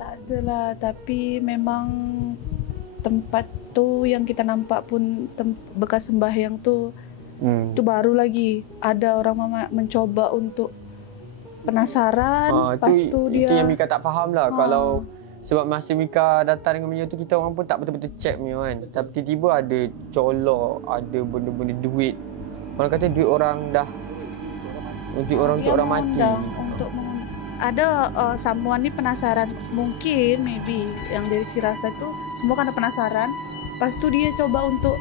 Tak adalah, tapi memang tempat tu yang kita nampak pun bekas sembahyang tu tu baru lagi. Ada orang mama mencoba untuk penasaran, lepas tu dia itu yang Mika tak faham lah. Kalau sebab masa Mika datang dengan Mio tu, kita orang pun tak betul-betul check Mio kan. Tapi tiba-tiba ada colok, ada benda-benda duit. Orang kata duit orang dah untuk orang mati. Ada someone ni penasaran, mungkin maybe yang dari si rasa tu semua kan ada penasaran. Lepas tu dia coba untuk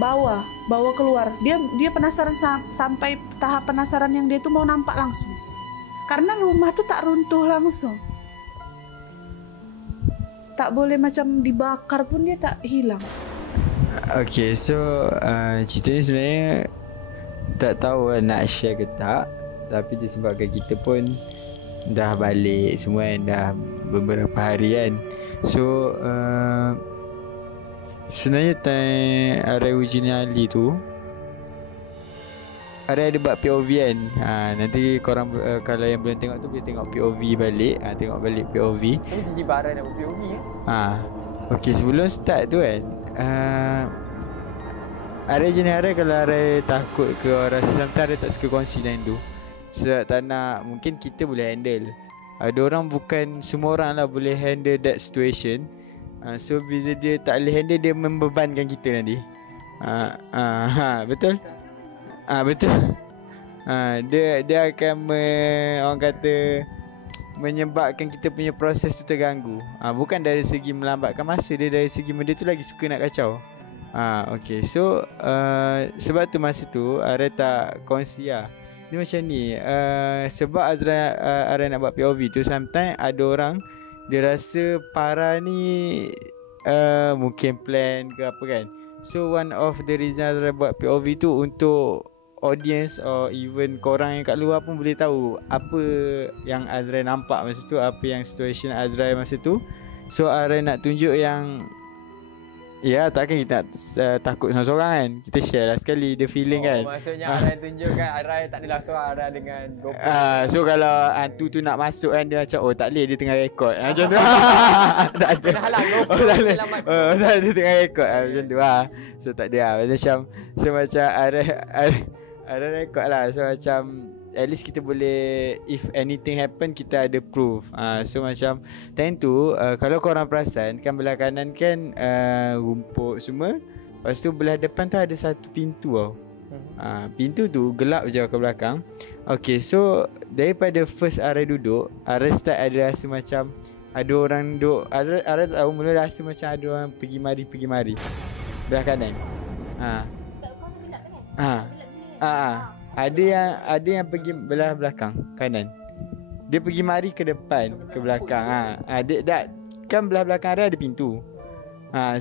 bawa keluar. Dia penasaran sampai tahap penasaran yang dia tu mau nampak langsung. Karena rumah tu tak runtuh langsung. Tak boleh macam dibakar pun dia tak hilang. Okay, so cerita ni sebenarnya tak tahu nak share ke tak. Tapi disebabkan kita pun dah balik semua kan, dah beberapa hari kan. So sebenarnya time Arai uji nyali tu Arai ada buat POV kan. Nanti korang kalau yang belum tengok tu boleh tengok POV balik. Tengok balik POV. Tapi jadi Arai nak buat POV Okay, sebelum start tu kan, Arai jenis Arai kalau Arai takut ke rasa sometimes Arai tak suka kongsi lain tu. Sebab tak nak, mungkin kita boleh handle. Ada orang, bukan semua orang lah boleh handle that situation. So bila dia tak boleh handle, dia membebankan kita nanti. Betul? Betul. Dia akan orang kata menyebabkan kita punya proses tu terganggu. Bukan dari segi melambatkan masa, dia dari segi benda tu lagi suka nak kacau. Okay, so sebab tu masa tu Arai tak kongsi lah. Dia macam ni, sebab Arai nak buat POV tu, sometimes ada orang dia rasa Para ni mungkin plan ke apa kan. So one of the reason Arai buat POV tu untuk audience or even korang yang kat luar pun boleh tahu apa yang Azrai nampak masa tu, apa yang situation Azrai masa tu. So Arai nak tunjuk yang takkan kita nak takut seorang-seorang kan. Kita share lah sekali dia feeling kan. Maksudnya Arai tunjukkan Arai tak adalah seorang, Arai dengan GoPro. So kalau hantu tu nak masuk kan, dia macam tak boleh, dia tengah rekod macam tu. Tak ada. Kena halang GoPro selamat. Dia tengah rekod macam tu So tak ada macam, so macam Arai rekod lah. So macam at least kita boleh, if anything happen, kita ada proof. So macam time tu kalau korang perasan kan, belah kanan kan rumput semua. Lepas tu belah depan tu ada satu pintu tau. Pintu tu gelap je ke belakang. Okay, so daripada first Arai duduk, Arai start ada rasa macam ada orang duduk. Arai tahu mula rasa macam ada orang pergi mari belah kanan. Ada yang pergi belah belakang kanan. Dia pergi mari ke depan, ke belakang. Dia kan belah belakang Arai ada pintu.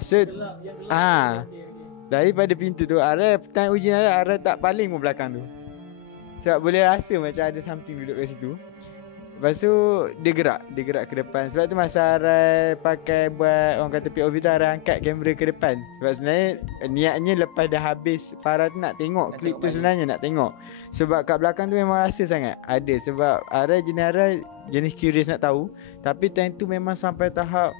So daripada pintu tu Arai time ujian Arai tak paling pun belakang tu. Sebab boleh rasa macam ada something duduk kat situ. Lepas tu dia gerak ke depan. Sebab tu masa Arai pakai buat orang kata POV tu, Arai angkat kamera ke depan. Sebab sebenarnya niatnya lepas dah habis Para tu nak tengok klip tu, sebenarnya nak tengok. Sebab kat belakang tu memang rasa sangat ada. Sebab Arai jenis curious nak tahu. Tapi time tu memang sampai tahap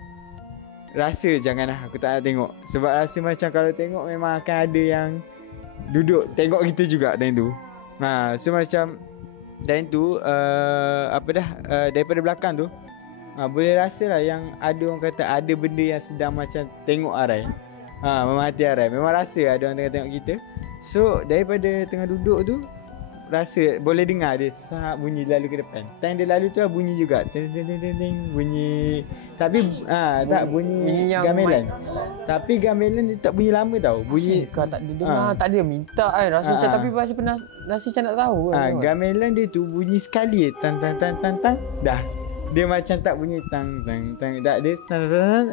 rasa janganlah aku tak nak tengok. Sebab rasa macam kalau tengok memang akan ada yang duduk tengok kita juga time tu. So macam dan tu daripada belakang tu boleh rasa lah yang ada orang kata ada benda yang sedang macam tengok Arai. Memahati Arai. Memang rasa ada orang tengah tengok kita. So daripada tengah duduk tu rasa boleh dengar dia bunyi lalu ke depan. Time dia lalu tu bunyi juga ting bunyi. Tapi tak bunyi gamelan. Tapi gamelan dia tak bunyi lama tau. Bunyi kau tak dengar, tak ada minta kan. Rasa macam tapi rasa pernah rasa macam nak tahu kan. Gamelan dia tu bunyi sekali tang dah. Dia macam tak bunyi tang. Tak dia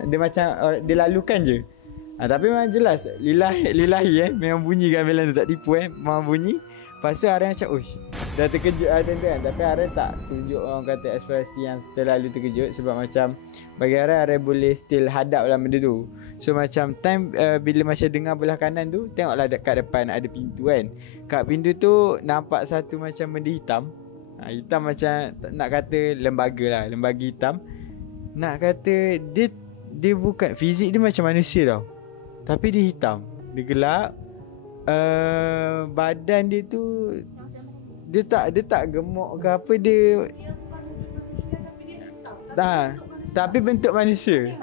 dia macam dia lalukan je. Tapi memang jelas lillahi memang bunyi gamelan tu, tak tipu memang bunyi. Lepas tu Arai macam dah terkejut kan. Tapi Arai tak tunjuk orang kata ekspresi yang terlalu terkejut. Sebab macam bagi Arai boleh still hadap dalam benda tu. So macam time bila macam dengar belah kanan tu, tengoklah dekat depan ada pintu kan. Kat pintu tu nampak satu macam benda hitam. Hitam macam nak kata lembaga hitam. Nak kata dia bukan fizik dia macam manusia tau. Tapi dia hitam, dia gelap. Badan dia tu dia tak gemuk ke apa, dia tapi bentuk manusia.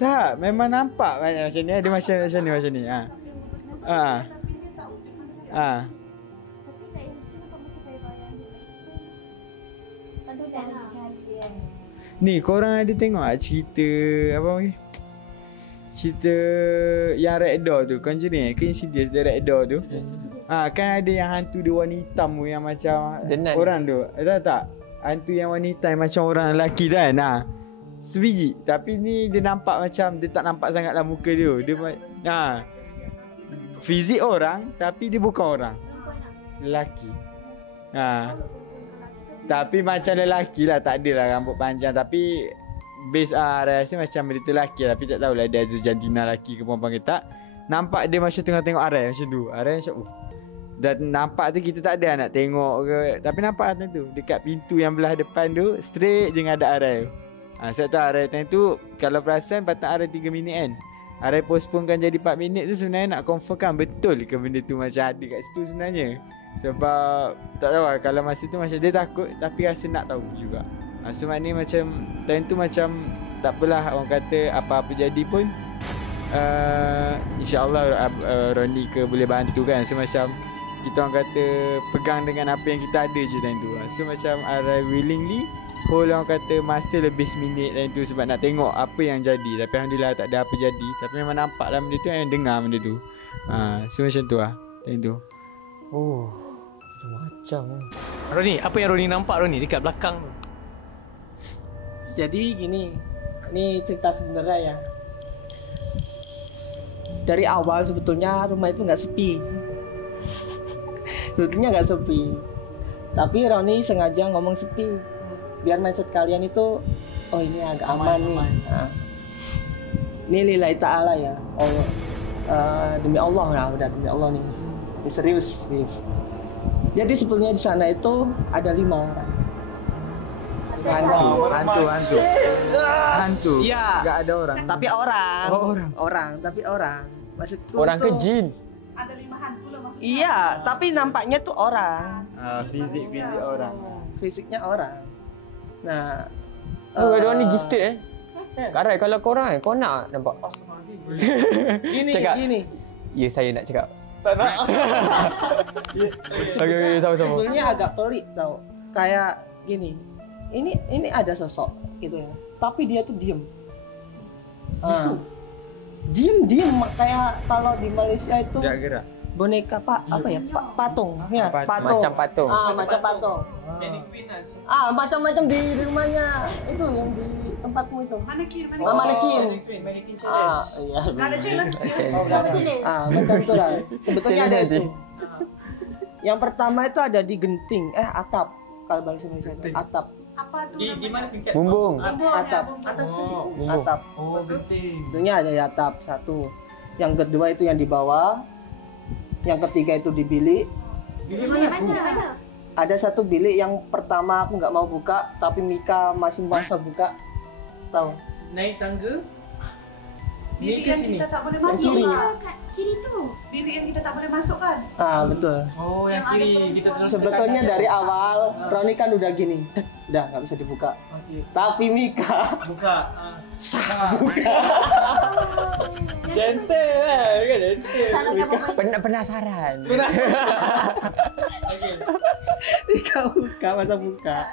Tak, memang nampak macam ni. Dia macam ni. Ni korang ada tengok cerita apa cerita yang Red Door tu, Conjuring ke Insidious, the Red Door tu. Kan ada yang hantu dia warna hitam tu yang macam orang tu. Tak. Hantu yang warna hitam macam orang lelaki tu kan. Sebiji. Tapi ni dia nampak macam dia tak nampak sangatlah muka dia. Dia fizik orang tapi dia bukan orang. Lelaki. Tapi macam lelaki lah, tak adalah rambut panjang tapi base rasa macam dia tu lelaki lah. Tapi tak tahulah dia ada jantina lelaki ke perempuan ke tak. Nampak dia macam tengah tengok Arai macam tu. Arai macam dan nampak tu kita tak ada nak tengok ke. Tapi nampak time tu dekat pintu yang belah depan tu straight je ada Arai. Sebab tu Arai time tu kalau perasan patut Arai 3 minit kan. Arai postponekan jadi 4 minit tu sebenarnya nak confirmkan betul ke benda tu macam ada kat situ sebenarnya. Sebab tak tahu lah, kalau masa tu macam dia takut tapi rasa nak tahu juga. So maknanya macam time tu macam tak apalah, orang kata apa-apa jadi pun InsyaAllah Roni ke boleh bantu kan. So macam kita orang kata pegang dengan apa yang kita ada je time tu. So macam Arai willingly hold orang kata masa lebih seminit time tu sebab nak tengok apa yang jadi. Tapi Alhamdulillah tak ada apa jadi. Tapi memang nampak lah benda tu, yang dengar benda tu. So macam tu lah time tu. Oh, macam Roni, apa yang Roni nampak Roni dekat belakang tu? Jadi gini, ini cerita sebenarnya ya. Dari awal sebetulnya rumah itu nggak sepi. Sebetulnya nggak sepi. Tapi Roni sengaja ngomong sepi. Biar mindset kalian itu, oh ini agak aman nih. Nah, ini lillahi ta'ala ya. Oh, demi Allah lah, udah demi Allah nih. Ini serius. Jadi sebetulnya di sana itu ada 5 orang. Hantu. Iya. Gak ada orang. Tapi orang. Oh, Tapi orang. Maksudku orang ke tuh, jin? Ada 5 hantu lah maksudnya. Iya, tapi nampaknya tuh orang. Fizik orang. Fisiknya orang. Nah, Oh, ada orang ni gifted Karai, kalau korang kau nak nampak? Cakap. Gini. Ya, saya nak cakap. Tak nak. Okay, sama-sama. Sebenarnya agak pelik tau. Kayak gini. Ini ada sosok gitu ya. Tapi dia tuh diem. Diem kayak kalau di Malaysia itu Gak gerak. boneka patung ya, patung. Macam patung. Macam patung. Macam-macam di rumahnya itu yang di tempatmu itu. Manekin. Iya. Gak ada challenge. Macam itu lah. Sebetulnya ada itu. Yang pertama itu ada di genting, atap. Kalau bahasa Indonesia itu atap. Apa tuh? Di mana tingkat? Bumbung. Atap. Atas Atap. Tentunya ada di atap satu. Yang kedua itu yang di bawah. Yang ketiga itu di bilik. Mana? Ada satu bilik yang pertama aku nggak mau buka, tapi Mika masih masa buka. Tahu? Naik tangga. Bilik Ni ke yang sini. kita tak boleh Yang masuk kiri. kan? Kiri tu. Bilik yang kita tak boleh masuk kan? Betul. Oh, yang kiri. Kita terus Sebetulnya dari awal Roni kan udah gini, udah nggak bisa dibuka. Okey. Tapi Mika Buka. buka. Gentle lah, kan gentle. Salahkan pemain. Penasaran. Okey. Mika buka, masa buka.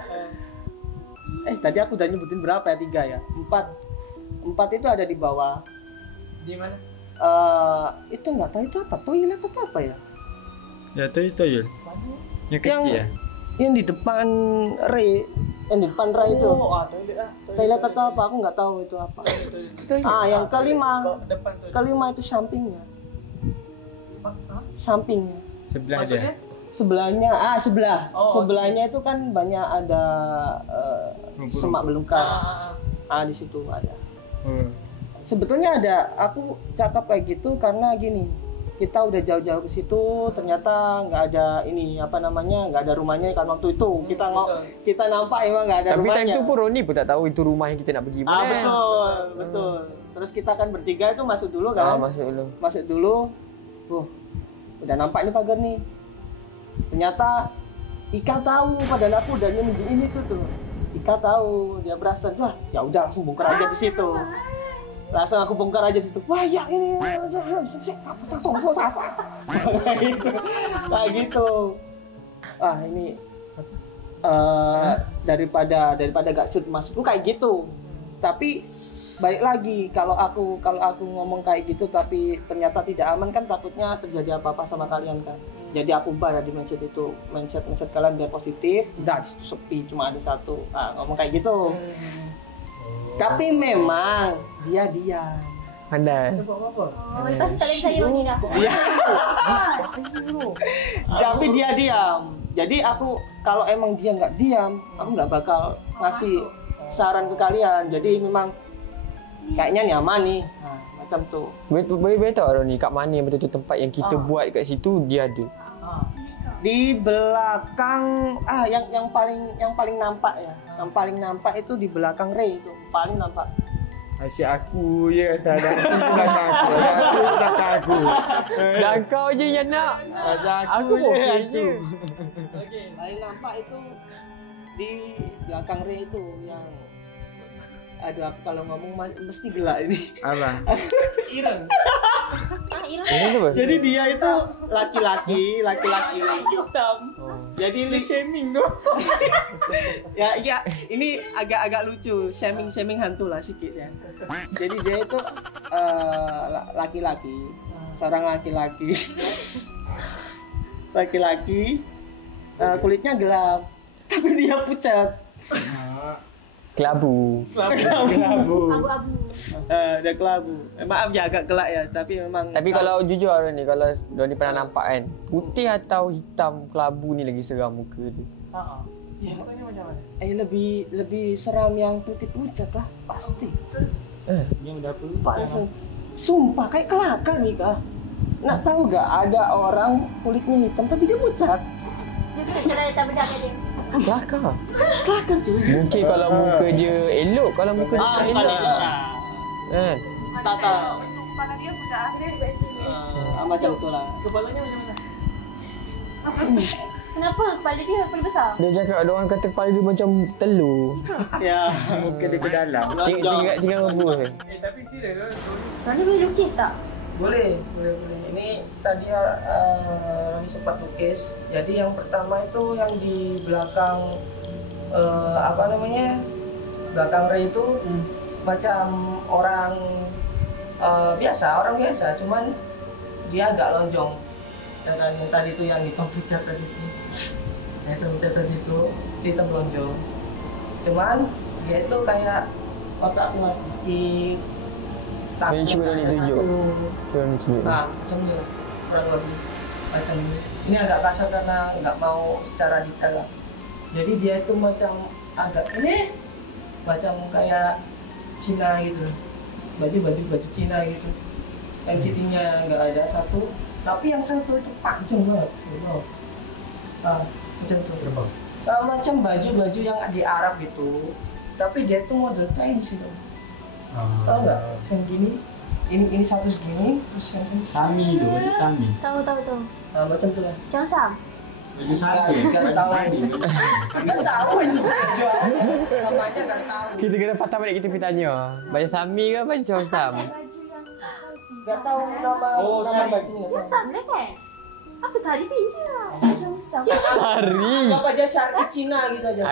Tadi aku udah nyebutin berapa ya? 3 ya? 4 itu ada di bawah. Di mana? Itu nggak tahu itu apa, toilet atau apa ya? Ya toilet. Yang kecil ya. Yang di depan Ray, yang di depan Ray itu. Toilet lah. Toilet atau apa? Aku nggak tahu itu apa. Yang kelima. Depan toilet. Kelima itu sampingnya. Sampingnya. Sebelah dia. Maksudnya? Sebelahnya, sebelah. Sebelahnya itu kan banyak ada semak belukar. Di situ ada. Sebetulnya ada, aku cakap kayak gitu karena gini, kita udah jauh-jauh ke situ, ternyata nggak ada nggak ada rumahnya kan waktu itu. Kita nampak emang nggak ada Tapi rumahnya. time tu pun Roni pun tak tahu itu rumah yang kita nak pergi mana. Betul. Terus kita kan bertiga itu masuk dulu kan? Masuk dulu. Udah nampak nih pagar nih. Ternyata Ika tahu, padahal aku udah ini tuh. Ika tahu, dia berasa, wah ya udah langsung bongkar aja di situ. Langsung aku bongkar aja di situ. Wah ya ini, langsung. Kayak gitu. Ini daripada gak shoot masukku kayak gitu. Tapi balik lagi kalau aku ngomong kayak gitu tapi ternyata tidak aman kan takutnya terjadi apa-apa sama kalian kan. Jadi aku ubah di mindset itu, mindset kalian biar positif. Udah sepi cuma ada satu. Ngomong kayak gitu. Tapi memang dia diam. Pandai. Lepas tu tak boleh sayur ni dah. Tapi dia diam. Jadi aku kalau emang dia nggak diam, aku nggak bakal ngasih saran ke kalian. Jadi memang kayaknya nyaman nih. Nah, macam tuh. Boleh tahu Roni kat mana betul-betul tempat yang kita buat kat situ dia ada. Di belakang yang paling nampak ya. Yang paling nampak itu di belakang Ray itu, paling nampak. Asyik aku je sadar belakang aku. Dan kau je yang nak. Aku okey je. Okey, paling nampak itu di belakang Ray itu yang aduh aku kalau ngomong mesti gelak ini. Apa? Ireng. Ini apa? Jadi dia itu laki-laki hitam. Jadi lu shaming tuh. ya ini agak lucu, shaming hantu lah sedikit ya. Jadi dia itu laki-laki, seorang laki-laki. Laki-laki kulitnya gelap, tapi dia pucat. Kelabu. Abu-abu. Dia kelabu. Maaf ya agak gelap ya, tapi memang. Tapi kalau jujur Aaron ni, kalau Doni pernah nampak kan, putih atau hitam kelabu ni lagi seram muka dia. Ya, macam mana? Lebih seram yang putih pucat lah, pasti. Yang udah Sumpah kayak kelakar Mika. Nak tahu gak ada orang kulitnya hitam tapi dia pucat. Dia kena cerai tak bedak dia. Kelakar cuy. Mungkin kalau muka dia elok, kalau muka dia tak elok kan. Tak. Kepala dia budak akhirnya di sini. Macam itulah. Kepalanya macam mana? Kenapa kepala dia kepala besar? Dia cakap ada orang kata kepala dia macam telur. Ya, muka dia ke dalam. Tinggal rebus. Tapi serius. Rani boleh lukis tak? Boleh. Ini tadi Rani sempat lukis. Jadi yang pertama itu yang di belakang belakang Ray itu macam orang biasa, cuman dia agak lonjong. Dan yang tadi itu yang hitam pucat tadi itu. Hitam lonjong. Cuman dia itu kayak otaknya sedikit. Ini cuba Doni tunjuk. Nah, macam ni kurang lebih macam ni. Ini agak kasar karena nggak mau secara detail lah. Jadi dia itu macam agak ini macam kayak Cina gitu, baju Cina gitu. Yang sitinya nggak ada satu, tapi yang satu itu panjang banget. Macam tu. Macam baju yang di Arab gitu, tapi dia itu model Chinese gitu. Tahu nggak? Yang gini, ini satu segini, terus yang sini. Sami tu, baju Sami. Tahu. Macam tu lah. Changsam. Baju Sami. Nggak tahu. Nggak tahu itu. Namanya nggak tahu. Kita kena patah balik kita tanya. Baju Sami ke baju Changsam? Nggak tahu nama bajunya. Changsam lah kan? Apa Sari tu India? Changsam. Sari. Apa aja Sari Cina gitu aja.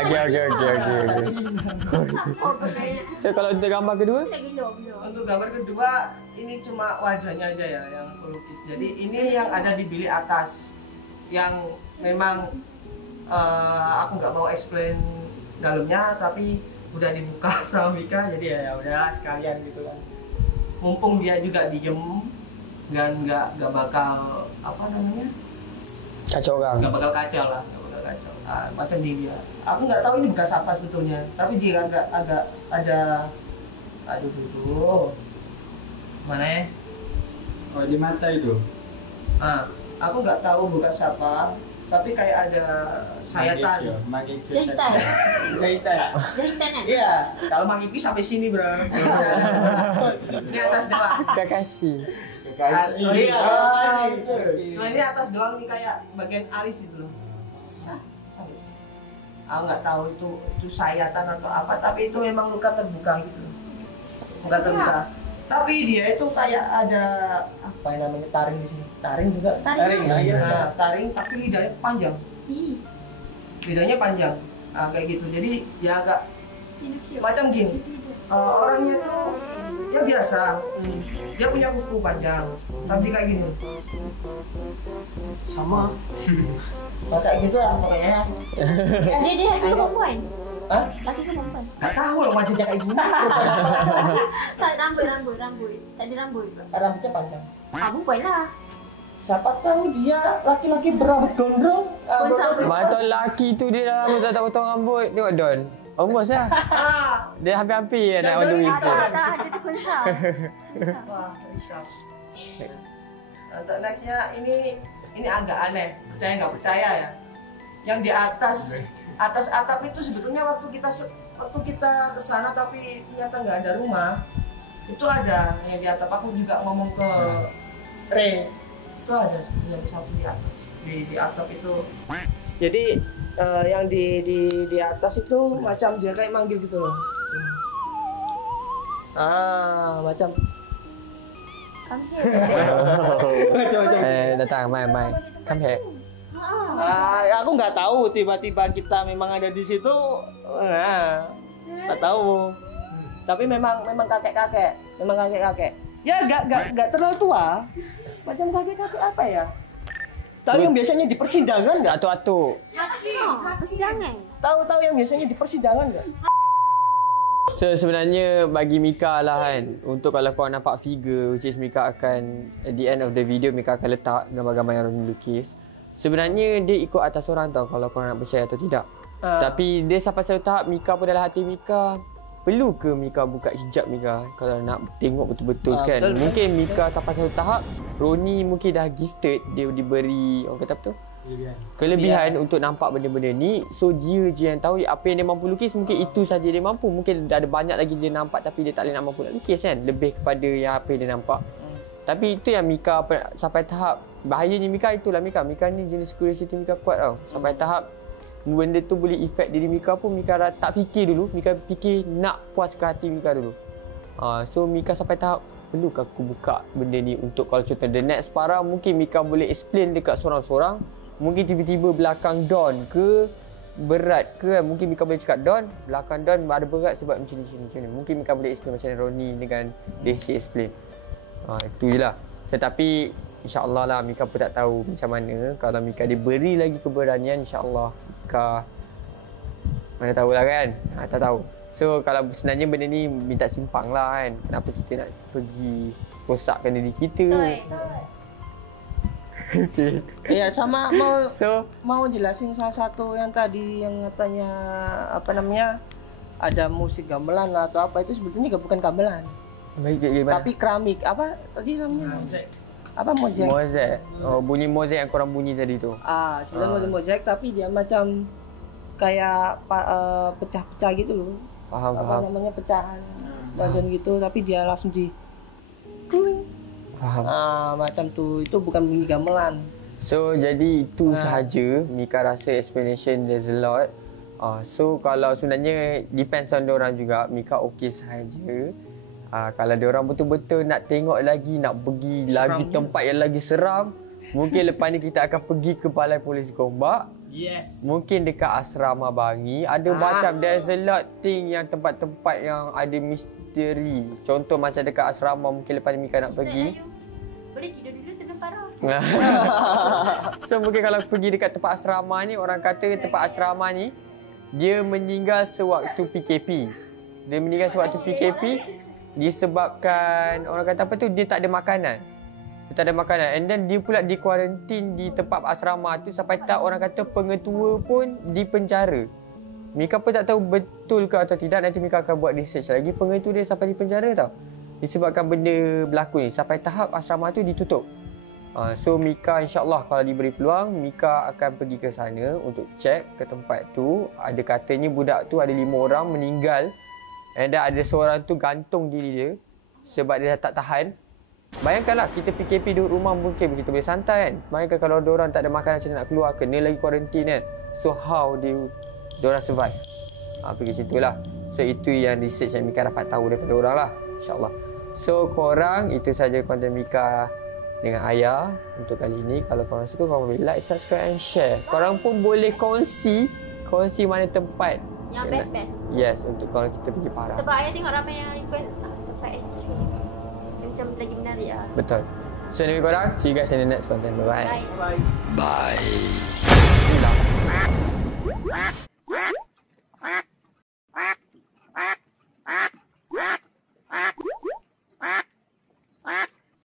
Okey. So kalau untuk gambar kedua? Untuk gambar kedua ini cuma wajahnya aja ya yang aku lukis. Jadi ini yang ada di bilik atas yang memang aku nggak mau explain dalamnya, tapi udah dibuka sama Mika, jadi ya udah sekalian gitu kan. Mumpung dia juga diem dan nggak bakal Kacau orang. Nggak bakal kacau. Macam dia. Aku nggak tahu ini bekas apa sebetulnya, tapi dia agak ada. Aduh. Mana ya? Oh, di mata itu. Aku nggak tahu bekas apa, tapi kayak ada sayatan. Jahitan kan? Iya. Kalau Mang Ipi sampai sini, bro. Ini atas doang. Kakashi. Oh iya. Nah, ini atas doang nih kayak bagian alis itu loh. Sampai sini. Aku nggak tahu itu sayatan atau apa, tapi itu memang luka terbuka gitu. Luka terbuka. Tapi dia itu kayak ada apa yang namanya taring di sini. Taring juga. Taring. Nah, taring tapi lidahnya panjang. Lidahnya panjang. Kayak gitu. Jadi ya agak macam gini. Orangnya tuh ya biasa. Dia punya kuku panjang, tapi kayak gini. Sama. Kayak gitu lah pokoknya. Dia perempuan. Hah? Laki ke perempuan? Tak tahu lah wajahnya kayak gini. Tak, rambut. Tak ada rambut. Rambutnya panjang. Perempuan lah. Siapa tahu dia laki-laki berambut gondrong. Betul laki tu dia dalam tak potong rambut. Tengok Don. Almost lah. Dia hampir-hampir nak order itu. Tak, dia tu konsal. Wah, risau. Untuk nextnya ini agak aneh. Percaya nggak percaya ya? Yang di atas atap itu sebetulnya waktu kita ke sana tapi ternyata nggak ada rumah. Itu ada yang di atap. Aku juga ngomong ke Ray. Itu ada sebetulnya di satu di atas. Di atap itu. Jadi yang di atas itu macam dia kayak manggil gitu loh. Macam datang mai. Come here. Aku nggak tahu tiba-tiba kita memang ada di situ. Nggak tahu. Tapi memang kakek-kakek. Ya nggak terlalu tua. Macam kakek-kakek apa ya? Tahu yang biasanya di persidangan nggak? Atu-atu. Persidangan. Tahu yang biasanya di persidangan nggak? So sebenarnya bagi Mika lah kan, untuk kalau korang nampak figure which is Mika akan at the end of the video Mika akan letak gambar-gambar yang Roni lukis. Sebenarnya dia ikut atas orang tau kalau korang nak percaya atau tidak. Tapi dia sampai satu tahap Mika pun dalam hati Mika, perlu ke Mika buka hijab Mika kalau nak tengok betul-betul kan. Betul, mungkin Mika sampai satu tahap Roni mungkin dah gifted, dia diberi orang kata apa tu? Kelebihan untuk nampak benda-benda ni. So dia je yang tahu apa yang dia mampu lukis. Mungkin itu saja dia mampu. Mungkin ada banyak lagi dia nampak tapi dia tak boleh nak mampu nak lukis kan. Lebih kepada yang apa yang dia nampak. Tapi itu yang Mika sampai tahap bahayanya Mika itulah Mika ni jenis curiosity Mika kuat tau. Sampai tahap benda tu boleh effect diri Mika pun Mika tak fikir dulu. Mika fikir nak puaskan hati Mika dulu. So Mika sampai tahap perlukah aku buka benda ni untuk kalau contoh the next para mungkin Mika boleh explain dekat seorang-seorang. Mungkin tiba-tiba belakang Don ke berat ke, mungkin Mika boleh cakap Don, belakang Don ada berat sebab macam ni. Mungkin Mika boleh explain macam Roni dengan Desi explain. Itu je lah. Tetapi insyaAllah lah Mika pun tak tahu macam mana. Kalau Mika diberi lagi keberanian, insyaAllah Mika mana tahulah kan. Tak tahu. So kalau sebenarnya benda ni minta simpang lah kan. Kenapa kita nak pergi rosakkan diri kita. Okay. Ya sama mau jelasin salah satu yang tadi yang katanya apa namanya ada musik gamelan atau apa itu sebetulnya bukan gamelan. Tapi keramik apa tadi namanya? Apa mozaik? Bunyi mozaik yang korang bunyi tadi tu. Sebenarnya mozaik tapi dia macam kayak pecah-pecah gitu loh. Faham. Namanya pecahan bagian gitu tapi dia langsung di Faham. Macam tu, itu bukan bunyi gamelan. So jadi itu sahaja Mika rasa explanation there's a lot. So kalau sebenarnya depends on diorang juga. Mika okey sahaja. Kalau diorang betul-betul nak tengok lagi, nak pergi seram lagi tempat yang lagi seram, mungkin lepas ni kita akan pergi ke Balai Polis Gombak. Yes. Mungkin dekat Asrama Bangi. Ada macam there's a lot thing yang tempat-tempat yang ada misteri. Contoh macam dekat asrama mungkin lepas ni Mika nak pergi. Boleh tidur dulu sebelum parah. So mungkin kalau pergi dekat tempat asrama ni, orang kata tempat asrama ni dia meninggal sewaktu PKP. Dia meninggal sewaktu PKP disebabkan orang kata apa tu, dia tak ada makanan. Dia tak ada makanan. And then dia pula di kuarantin di tempat asrama tu sampai tak orang kata pengetua pun di penjara. Mika pun tak tahu betul ke atau tidak. Nanti Mika akan buat research lagi. Pengetua dia sampai di penjara tau. Disebabkan benda berlaku ni. Sampai tahap asrama tu ditutup. So Mika insyaAllah kalau diberi peluang, Mika akan pergi ke sana untuk cek ke tempat tu. Ada katanya budak tu ada 5 orang meninggal. And then ada seorang tu gantung diri dia sebab dia dah tak tahan. Bayangkanlah kita PKP duduk rumah mungkin kita boleh santai kan. Bayangkan kalau diorang tak ada makanan macam nak keluar, kena lagi kuarantin kan. So how diorang survive? Pergi situ lah. So itu yang research yang Mika dapat tahu daripada orang lah, insyaAllah. So korang, itu saja konten Mika dengan Ayah untuk kali ini. Kalau korang suka, korang boleh like, subscribe and share. Korang pun boleh kongsi mana tempat yang best-best. Yes, untuk kalau kita pergi Parah. Sebab Ayah tengok ramai yang request tempat ekstrim. Macam lagi menarik lah. Betul. So anyway korang, see you guys in the next content. Bye-bye. Bye. Bye.